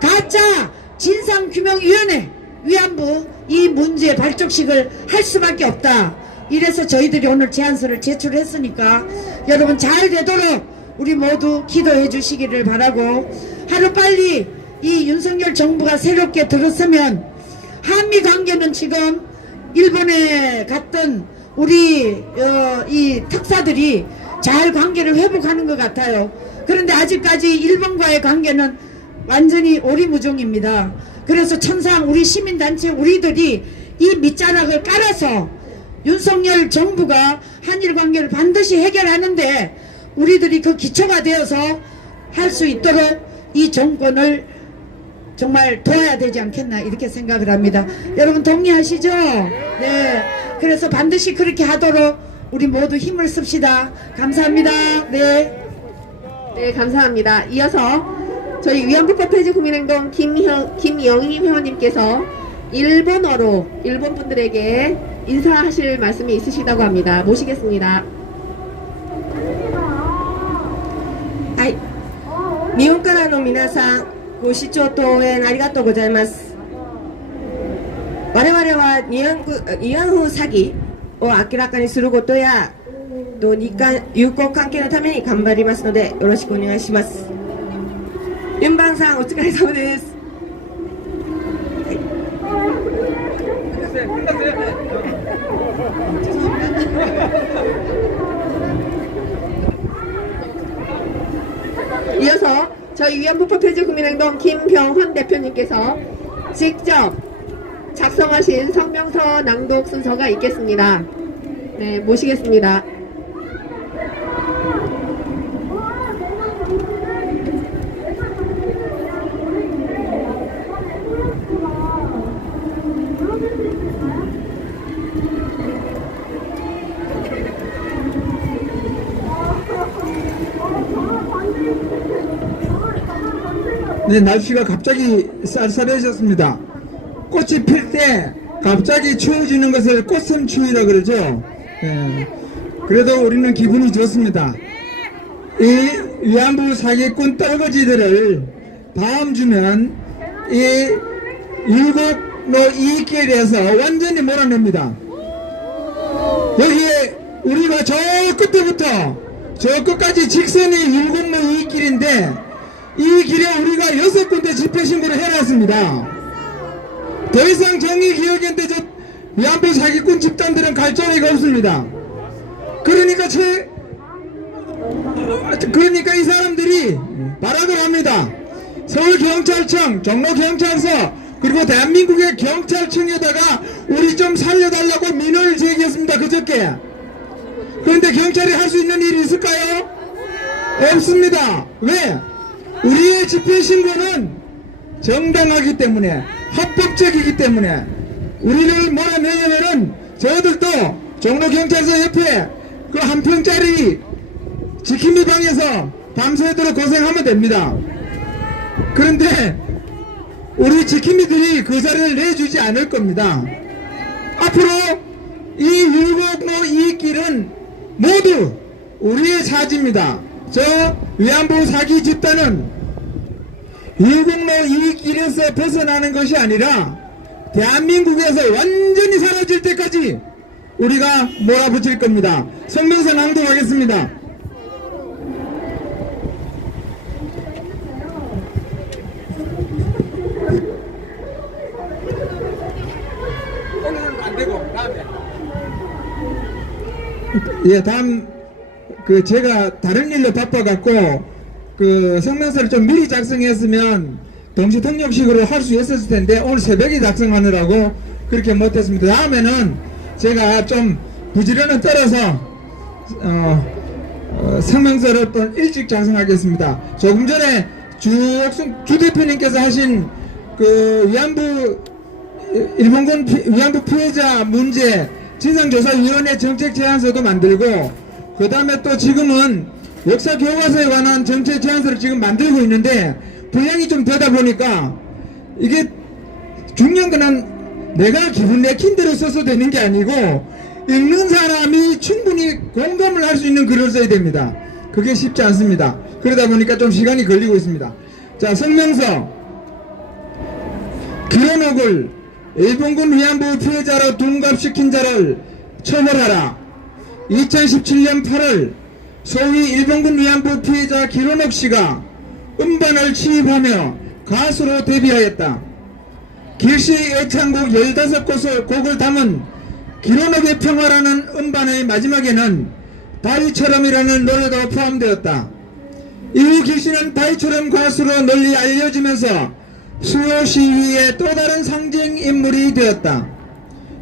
가짜 진상규명위원회 위안부 이 문제 발족식을 할 수밖에 없다. 이래서 저희들이 오늘 제안서를 제출했으니까 여러분 잘 되도록 우리 모두 기도해 주시기를 바라고 하루빨리 이 윤석열 정부가 새롭게 들어서면 한미 관계는 지금 일본에 갔던 우리 이 특사들이 잘 관계를 회복하는 것 같아요. 그런데 아직까지 일본과의 관계는 완전히 오리무중입니다. 그래서 천상 우리 시민단체 우리들이 이 밑자락을 깔아서 윤석열 정부가 한일 관계를 반드시 해결하는데 우리들이 그 기초가 되어서 할 수 있도록 이 정권을 정말 도와야 되지 않겠나 이렇게 생각을 합니다. 여러분 동의하시죠? 네. 그래서 반드시 그렇게 하도록 우리 모두 힘을 씁시다. 감사합니다. 네. 네, 감사합니다. 이어서 저희 위안부법 폐지 국민행동 김영희 회원님께서 일본어로 일본 분들에게 인사하실 말씀이 있으시다고 합니다. 모시겠습니다. 日本からの皆さん、ご視聴と応援ありがとうございます。我々は慰安婦詐欺を明らかにすることや日韓友好関係のために頑張りますのでよろしくお願いします。ユンバンさんお疲れ様です。이어서 저희 위안부법 폐지 국민행동 김병헌 대표님께서 직접 작성하신 성명서 낭독 순서가 있겠습니다. 네, 모시겠습니다. 네, 날씨가 갑자기 쌀쌀해졌습니다. 꽃이 필 때 갑자기 추워지는 것을 꽃샘추위라 그러죠. 예, 그래도 우리는 기분이 좋습니다. 이 위안부 사기꾼 떨거지들을 다음 주면 이 율곡로 이익길에서 완전히 몰아냅니다. 여기에 우리가 저 끝부터 저 끝까지 직선이 율곡로 이익길인데 이 길에 우리가 6군데 집회신고를 해놨습니다. 더 이상 정의기억인데 저 위안부 사기꾼 집단들은 갈 자리가 없습니다. 그러니까 이 사람들이 발악을 합니다. 서울경찰청, 종로경찰서 그리고 대한민국의 경찰청에다가 우리 좀 살려달라고 민원을 제기했습니다. 그저께. 그런데 경찰이 할 수 있는 일이 있을까요? 없습니다. 왜? 우리의 집회신고는 정당하기 때문에 합법적이기 때문에 우리를 몰아내려면은 저들도 종로경찰서 옆에 그 한 평짜리 지킴이 방에서 밤새도록 고생하면 됩니다. 그런데 우리 지킴이들이 그 자리를 내주지 않을 겁니다. 앞으로 이 율곡로 이익길은 모두 우리의 차지입니다. 저 위안부 사기 집단은 율곡로 이익길에서 벗어나는 것이 아니라 대한민국에서 완전히 사라질 때까지 우리가 몰아붙일 겁니다. 성명서 낭독하겠습니다. 오늘은 안 되고 다음에. 예, 다음 그 제가 다른 일로 바빠갖고 그 성명서를 좀 미리 작성했으면 동시 통역식으로 할 수 있었을 텐데 오늘 새벽에 작성하느라고 그렇게 못했습니다. 다음에는 제가 좀 부지런히 떨어서 성명서를 또 일찍 작성하겠습니다. 조금 전에 주 대표님께서 하신 그 일본군 위안부 피해자 문제 진상조사위원회 정책 제안서도 만들고, 그 다음에 또 지금은 역사 교과서에 관한 정책 제안서를 지금 만들고 있는데 분량이 좀 되다 보니까 이게 중요한 거는 내가 기분 내킨 대로 써서 되는 게 아니고 읽는 사람이 충분히 공감을 할 수 있는 글을 써야 됩니다. 그게 쉽지 않습니다. 그러다 보니까 좀 시간이 걸리고 있습니다. 자, 성명서 기록을 일본군 위안부 피해자로 둔갑시킨 자를 처벌하라. 2017년 8월 소위 일본군 위안부 피해자 기론옥 씨가 음반을 취입하며 가수로 데뷔하였다. 길씨 애창곡 15곡을 담은 기론옥의 평화라는 음반의 마지막에는 바위처럼이라는 노래도 포함되었다. 이후 길씨는 바위처럼 가수로 널리 알려지면서 수요 시위의 또 다른 상징 인물이 되었다.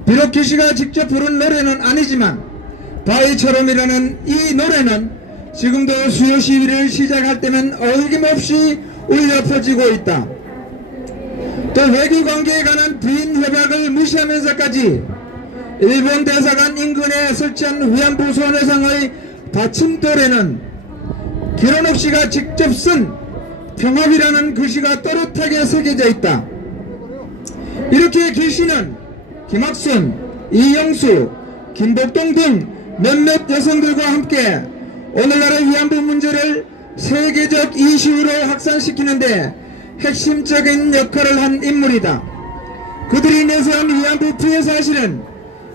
비록 길씨가 직접 부른 노래는 아니지만 바위처럼이라는 이 노래는 지금도 수요 시위를 시작할 때면 어김없이 울려 퍼지고 있다. 또 외교관계에 관한 빈 협약을 무시하면서까지 일본 대사관 인근에 설치한 위안부 소녀상의 받침돌에는 기론옥 씨가 직접 쓴 평화이라는 글씨가 또렷하게 새겨져 있다. 이렇게 길씨는 김학순, 이영수, 김복동 등 몇몇 여성들과 함께 오늘날의 위안부 문제를 세계적 이슈로 확산시키는데 핵심적인 역할을 한 인물이다. 그들이 내세운 위안부 피해 사실은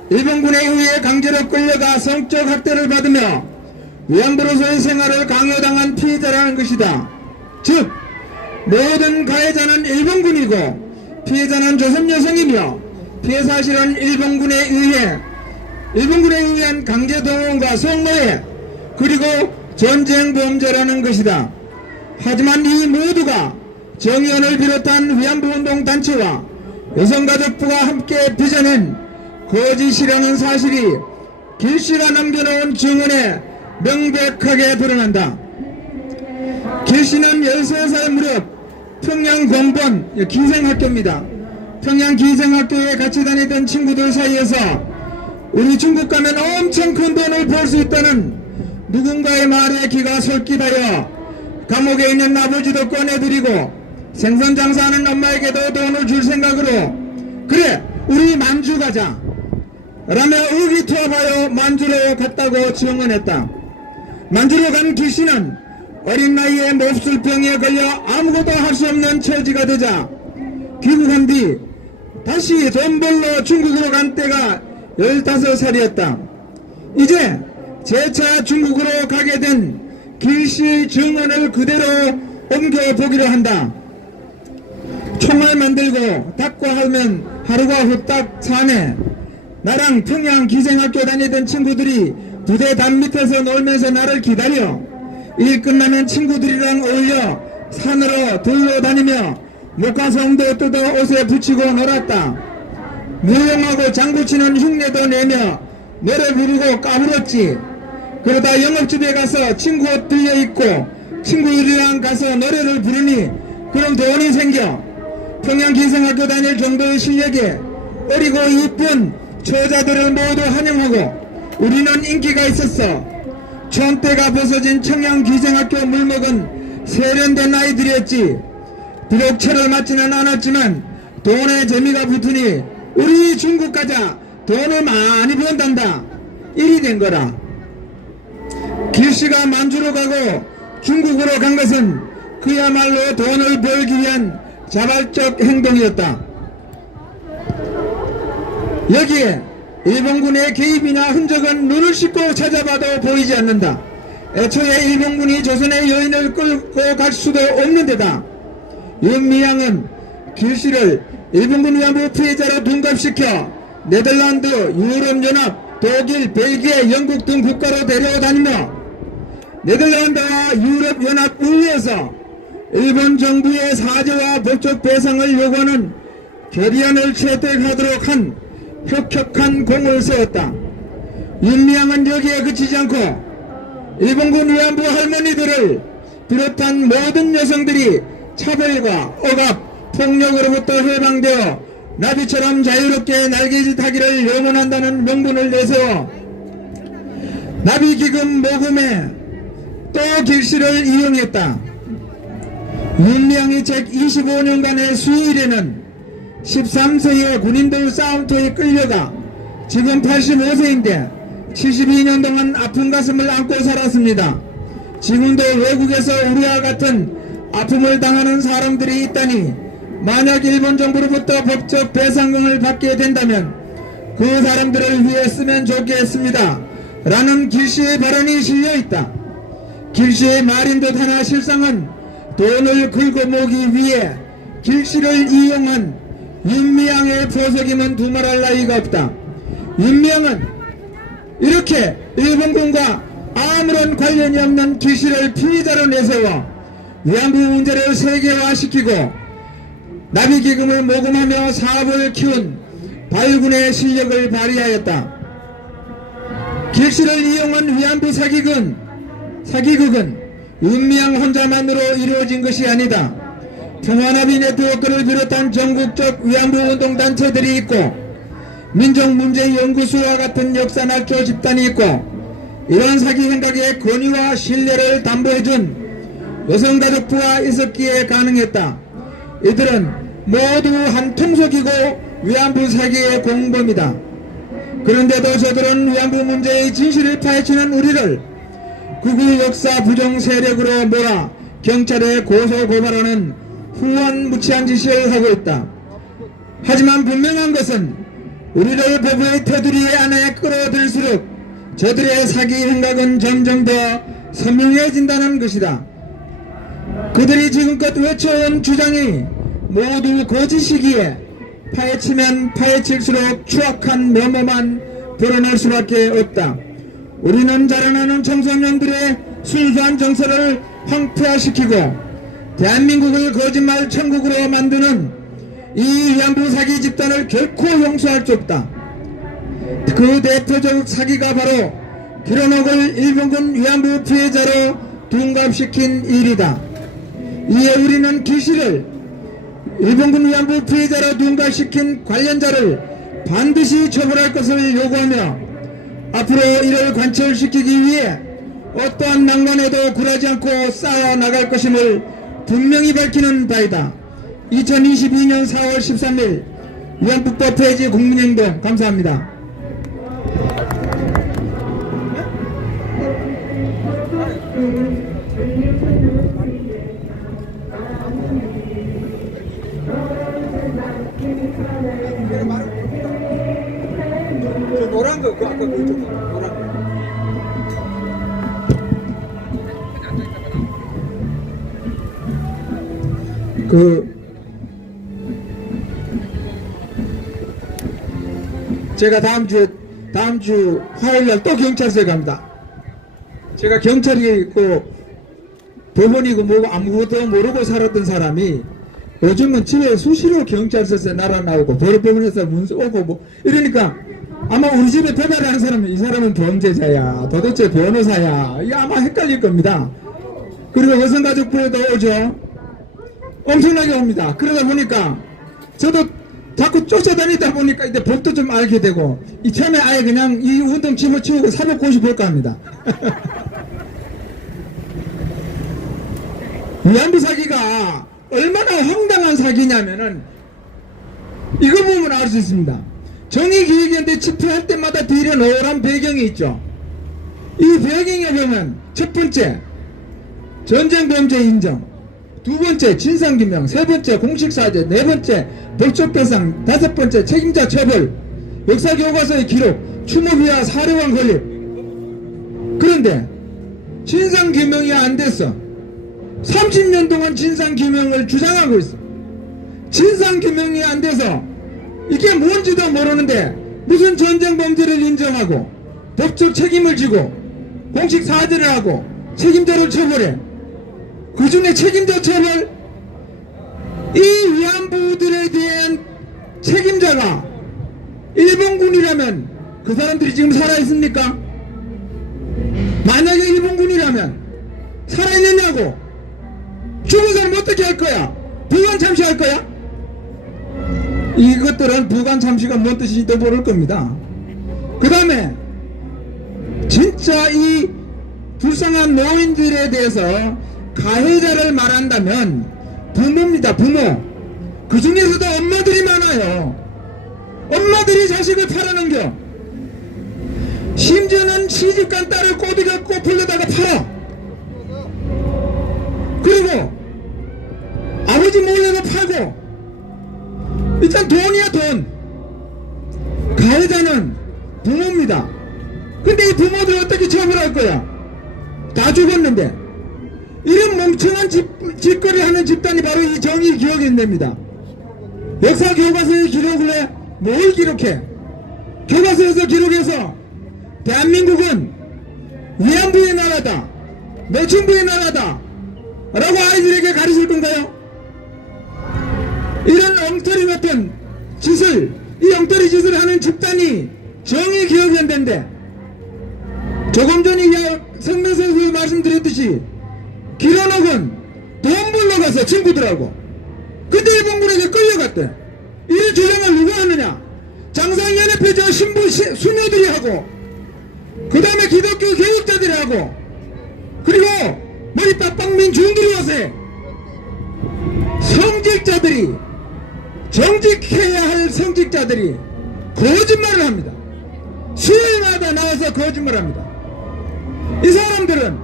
일본군에 의해 강제로 끌려가 성적 학대를 받으며 위안부로서의 생활을 강요당한 피해자라는 것이다. 즉 모든 가해자는 일본군이고 피해자는 조선 여성이며 피해 사실은 일본군에 의한 강제동원과 성노예 그리고 전쟁범죄라는 것이다. 하지만 이 모두가 정의원을 비롯한 위안부운동 단체와 여성가족부가 함께 빚어낸 거짓이라는 사실이 길씨가 남겨놓은 증언에 명백하게 드러난다. 길씨는 13살 무렵 평양 공본 기생학교입니다. 평양 기생학교에 같이 다니던 친구들 사이에서 우리 중국 가면 엄청 큰 돈을 벌 수 있다는 누군가의 말에 귀가 솔깃하여 감옥에 있는 아버지도 꺼내드리고 생선 장사하는 엄마에게도 돈을 줄 생각으로 그래 우리 만주 가자 라며 의기투합하여 만주로 갔다고 증언했다. 만주로 간 길씨는 어린 나이에 몹쓸 병에 걸려 아무것도 할 수 없는 처지가 되자 귀국한 뒤 다시 돈 벌러 중국으로 간 때가 15살이었다. 이제 재차 중국으로 가게 된 길씨의 증언을 그대로 옮겨보기로 한다. 총알 만들고 닭과 하면 하루가 후딱 사네. 나랑 평양 기생학교 다니던 친구들이 부대 담 밑에서 놀면서 나를 기다려. 일 끝나면 친구들이랑 어울려 산으로 들러 다니며 목화성도 뜯어 옷에 붙이고 놀았다. 무용하고 장구치는 흉내도 내며 노래 부르고 까불었지. 그러다 영업집에 가서 친구 옷 들려 입고 친구들이랑 가서 노래를 부르니 그럼 돈이 생겨. 평양 기생학교 다닐 정도의 실력에 어리고 이쁜 처자들을 모두 환영하고 우리는 인기가 있었어. 촌대가 벗어진 청양 기생학교 물먹은 세련된 아이들이었지. 비록 철을 맞지는 않았지만 돈에 재미가 붙으니 우리 중국 가자 돈을 많이 번단다 일이 된 거라. 길씨가 만주로 가고 중국으로 간 것은 그야말로 돈을 벌기 위한 자발적 행동이었다. 여기에 일본군의 개입이나 흔적은 눈을 씻고 찾아봐도 보이지 않는다. 애초에 일본군이 조선의 여인을 끌고 갈 수도 없는 데다 윤미향은 길씨를 일본군 위안부 피해자로 둔갑시켜 네덜란드, 유럽연합, 독일, 벨기에, 영국 등 국가로 데려다니며 네덜란드와 유럽연합의회에서 일본 정부의 사죄와 법적 배상을 요구하는 결의안을 채택하도록 한 혁혁한 공을 세웠다. 윤미향은 여기에 그치지 않고 일본군 위안부 할머니들을 비롯한 모든 여성들이 차별과 억압, 폭력으로부터 해방되어 나비처럼 자유롭게 날개짓하기를 염원한다는 명분을 내세워 나비기금 모금에 또 길씨를 이용했다. 윤미향이 책 25년간의 수일에는 13세의 군인들 싸움터에 끌려가 지금 85세인데 72년 동안 아픈 가슴을 안고 살았습니다. 지금도 외국에서 우리와 같은 아픔을 당하는 사람들이 있다니 만약 일본 정부로부터 법적 배상금을 받게 된다면 그 사람들을 위해 쓰면 좋겠습니다. 라는 길씨의 발언이 실려있다. 길씨의 말인 듯 하나 실상은 돈을 긁어모기 위해 길씨를 이용한 윤미향의 포석임은 두말할 나위가 없다. 윤미향은 이렇게 일본군과 아무런 관련이 없는 길씨를 피의자로 내세워 위안부 문제를 세계화시키고 나비기금을 모금하며 사업을 키운 발군의 실력을 발휘하였다. 길씨를 이용한 위안부 사기극은 윤미향 혼자만으로 이루어진 것이 아니다. 평화나비 네트워크를 비롯한 전국적 위안부 운동단체들이 있고 민족문제연구소와 같은 역사학교 집단이 있고 이러한 사기 행각의 권위와 신뢰를 담보해준 여성가족부가 있었기에 가능했다. 이들은 모두 한 통속이고 위안부 사기의 공범이다. 그런데도 저들은 위안부 문제의 진실을 파헤치는 우리를 극우 역사 부정 세력으로 몰아 경찰에 고소 고발하는 후한무치한 짓을 하고 있다. 하지만 분명한 것은 우리를 법의 테두리 안에 끌어들일수록 저들의 사기 행각은 점점 더 선명해진다는 것이다. 그들이 지금껏 외쳐온 주장이 모두 거짓이기에 파헤치면 파헤칠수록 추악한 면모만 드러날 수밖에 없다. 우리는 자라나는 청소년들의 순수한 정서를 황폐화시키고 대한민국을 거짓말 천국으로 만드는 이 위안부 사기 집단을 결코 용서할 수 없다. 그 대표적 사기가 바로 길어녹을 일본군 위안부 피해자로 둔갑시킨 일이다. 이에 우리는 길씨를 일본군 위안부 피해자로 둔갑시킨 관련자를 반드시 처벌할 것을 요구하며 앞으로 이를 관철시키기 위해 어떠한 난관에도 굴하지 않고 쌓아 나갈 것임을 분명히 밝히는 바이다. 2022년 4월 13일 위안부법 폐지 국민행동 감사합니다. 저 노란 거, 그 아까 그쪽 노란 거. 제가 다음 주 화요일날 또 경찰서에 갑니다. 제가 경찰이 있고 법원이고 뭐고 아무것도 모르고 살았던 사람이 요즘은 집에 수시로 경찰서에서 날아나오고 법원에서 문서 오고 뭐 이러니까 아마 우리 집에 배달하는 사람은 이 사람은 범죄자야 도대체 변호사야 이게 아마 헷갈릴 겁니다. 그리고 여성가족부에도 오죠. 엄청나게 옵니다. 그러다 보니까 저도 자꾸 쫓아다니다 보니까 이제 법도 좀 알게 되고 이 처음에 아예 그냥 이 운동 집어치우고 450볼까 합니다. 위안부 사기가 얼마나 황당한 사기냐면은 이거 보면 알 수 있습니다. 정의기획위원회 집회할 때마다 뒤에 노란 배경이 있죠. 이 배경에 보면 첫 번째 전쟁범죄 인정, 두 번째 진상규명, 세 번째 공식사죄, 네 번째 법적배상, 다섯 번째 책임자 처벌, 역사교과서의 기록, 추모비와 사료관 건립. 그런데 진상규명이 안 됐어. 30년 동안 진상규명을 주장하고 있어. 진상규명이 안 돼서 이게 뭔지도 모르는데 무슨 전쟁범죄를 인정하고 법적 책임을 지고 공식 사죄를 하고 책임자를 처벌해. 그 중에 책임자 처벌, 이 위안부들에 대한 책임자가 일본군이라면 그 사람들이 지금 살아있습니까? 만약에 일본군이라면 살아있느냐고. 죽은 사람 어떻게 할 거야? 부관 참시할 거야? 이것들은 부관 참시가 뭔 뜻인지도 모를 겁니다. 그 다음에 진짜 이 불쌍한 노인들에 대해서 가해자를 말한다면 부모입니다. 부모. 그 중에서도 엄마들이 많아요. 엄마들이 자식을 팔아넘겨. 심지어는 시집간 딸을 꼬비가 꼬풀려다가 팔아. 그리고 아버지 몰래도 팔고. 일단 돈이야 돈. 가해자는 부모입니다. 근데 이 부모들 어떻게 처벌할 거야? 다 죽었는데. 이런 멍청한 짓거리 하는 집단이 바로 이 정의기억연대입니다. 역사 교과서에 기록을 해. 뭘 기록해? 교과서에서 기록해서 대한민국은 위안부의 나라다, 매춘부의 나라다 라고 아이들에게 가르칠 건가요? 이런 엉터리 같은 짓을, 이 엉터리 짓을 하는 집단이 정의기억연대인데, 조금 전에 성명서에서 말씀드렸듯이 길어놓은 돈 벌러 가서 친구들하고, 근데 일본군에게 끌려갔대. 이 주장을 누가 하느냐? 장상연합회 저 신부 수녀들이 하고, 그 다음에 기독교 교육자들이 하고, 그리고 머리 빡빡민 중들이 와서 해. 성직자들이, 정직해야 할 성직자들이 거짓말을 합니다. 수요일마다 나와서 거짓말합니다. 이 사람들은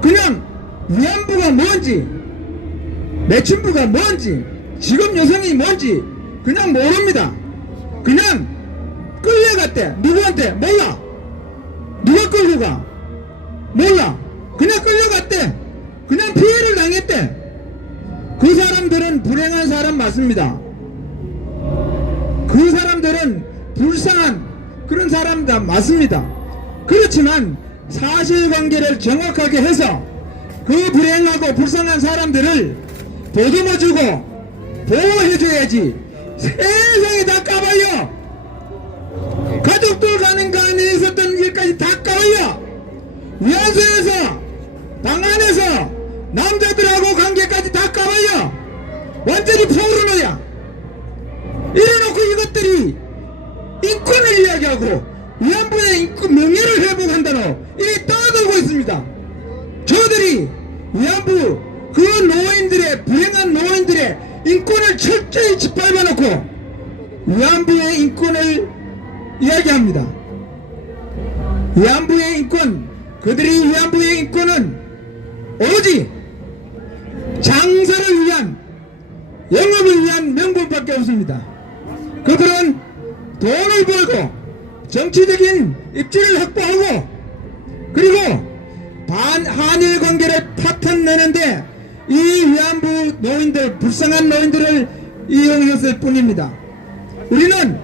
그냥 위안부가 뭔지, 매춘부가 뭔지, 직업 여성이 뭔지 그냥 모릅니다. 그냥 끌려갔대. 누구한테? 몰라. 누가 끌고 가? 몰라. 그냥 끌려갔대. 그냥 피해를 당했대. 그 사람들은 불행한 사람 맞습니다. 그 사람들은 불쌍한 그런 사람 다 맞습니다. 그렇지만 사실관계를 정확하게 해서 그 불행하고 불쌍한 사람들을 보듬어주고 보호해줘야지. 세상에 다 까발려. 가족들 가는 거 안에 있었던 일까지 다 까발려. 위안소에서 방 안에서 남자들하고 관계까지 다 까발려. 완전히 포르노야. 이래놓고 이것들이 인권을 이야기하고 위안부의 인권 명예를 회복한다노 이렇게 떠들고 있습니다. 저들이 위안부 그 노인들의, 불행한 노인들의 인권을 철저히 짓밟아놓고 위안부의 인권을 이야기합니다. 위안부의 인권, 그들이 위안부의 인권은 오로지 장사를 위한, 영업을 위한 명분밖에 없습니다. 그들은 돈을 벌고 정치적인 입지를 확보하고, 그리고 한일 관계를 파탄내는데 이 위안부 노인들, 불쌍한 노인들을 이용했을 뿐입니다. 우리는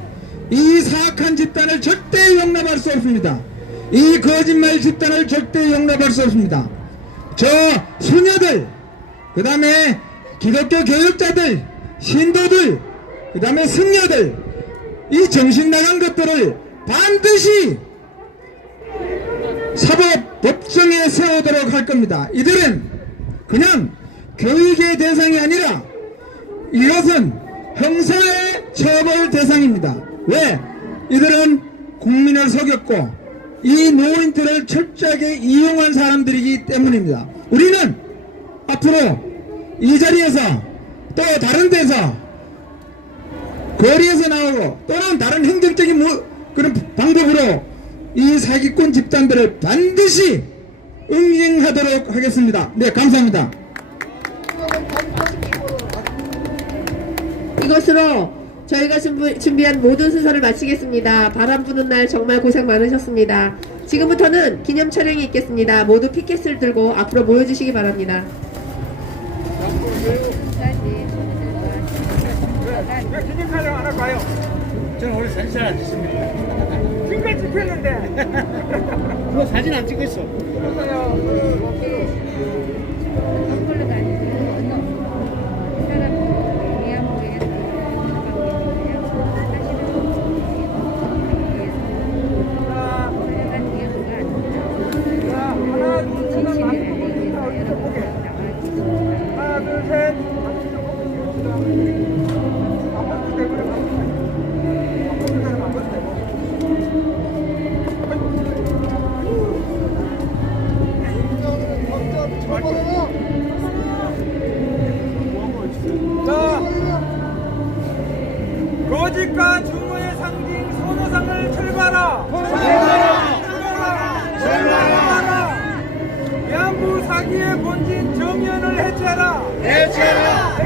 이 사악한 집단을 절대 용납할 수 없습니다. 이 거짓말 집단을 절대 용납할 수 없습니다. 저 수녀들, 그 다음에 기독교 교육자들, 신도들, 그 다음에 승려들, 이 정신 나간 것들을 반드시 사법 법정에 세우도록 할 겁니다. 이들은 그냥 교육의 대상이 아니라 이것은 형사의 처벌 대상입니다. 왜? 이들은 국민을 속였고 이 노인들을 철저하게 이용한 사람들이기 때문입니다. 우리는 앞으로 이 자리에서 또 다른 데서 거리에서 나오고 또는 다른 행정적인 그런 방법으로 이 사기꾼 집단들을 반드시 응징하도록 하겠습니다. 네, 감사합니다. 이것으로 저희가 준비한 모든 순서를 마치겠습니다. 바람 부는 날 정말 고생 많으셨습니다. 지금부터는 기념 촬영이 있겠습니다. 모두 피켓을 들고 앞으로 모여주시기 바랍니다. 기념 촬영 안 할까요? 저는 오늘 사진 잘 안 찍습니다. 지금까지 집회했는데. 그거 사진 안 찍겠어. 그걸로 다니고 이 사람은 위안부에 하나, 둘, 셋. 자, 거짓과 증오의 상징 선호상을 철거하라! 철거하라! 위안부 사기의 본진 정연을 해체하라! 해체하라!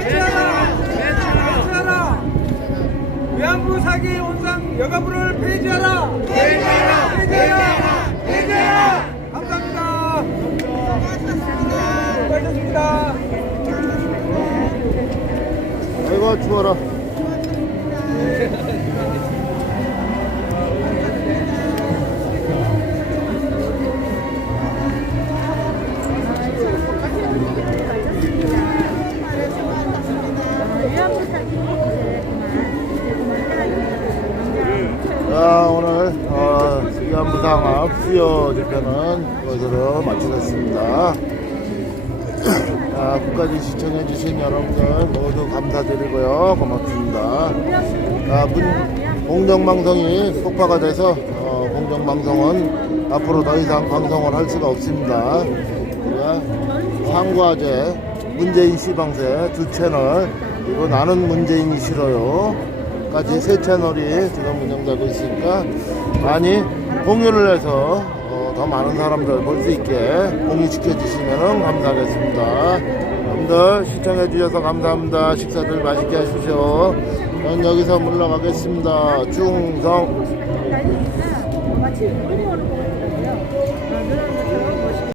위안부 사기 온상 여가부를 폐지하라! 폐지하라! 감사합니다. 수고하셨습니다. 아이고 추워라. 자, 오늘 위안부상 앞 수요 집회는 이것으로 마치겠습니다. 끝까지 시청해주신 여러분들 모두 감사드리고요. 고맙습니다. 공정방송이 폭파가 돼서 공정방송은 앞으로 더 이상 방송을 할 수가 없습니다. 상과제, 문재인 씨방새 2채널, 그리고 나는 문재인이 싫어요 까지 3채널이 지금 운영되고 있으니까 많이 공유를 해서 더 많은 사람들 볼 수 있게 공유시켜 주시면 감사하겠습니다. 여러분들 시청해 주셔서 감사합니다. 식사들 맛있게 하십시오. 저는 여기서 물러가겠습니다. 충성.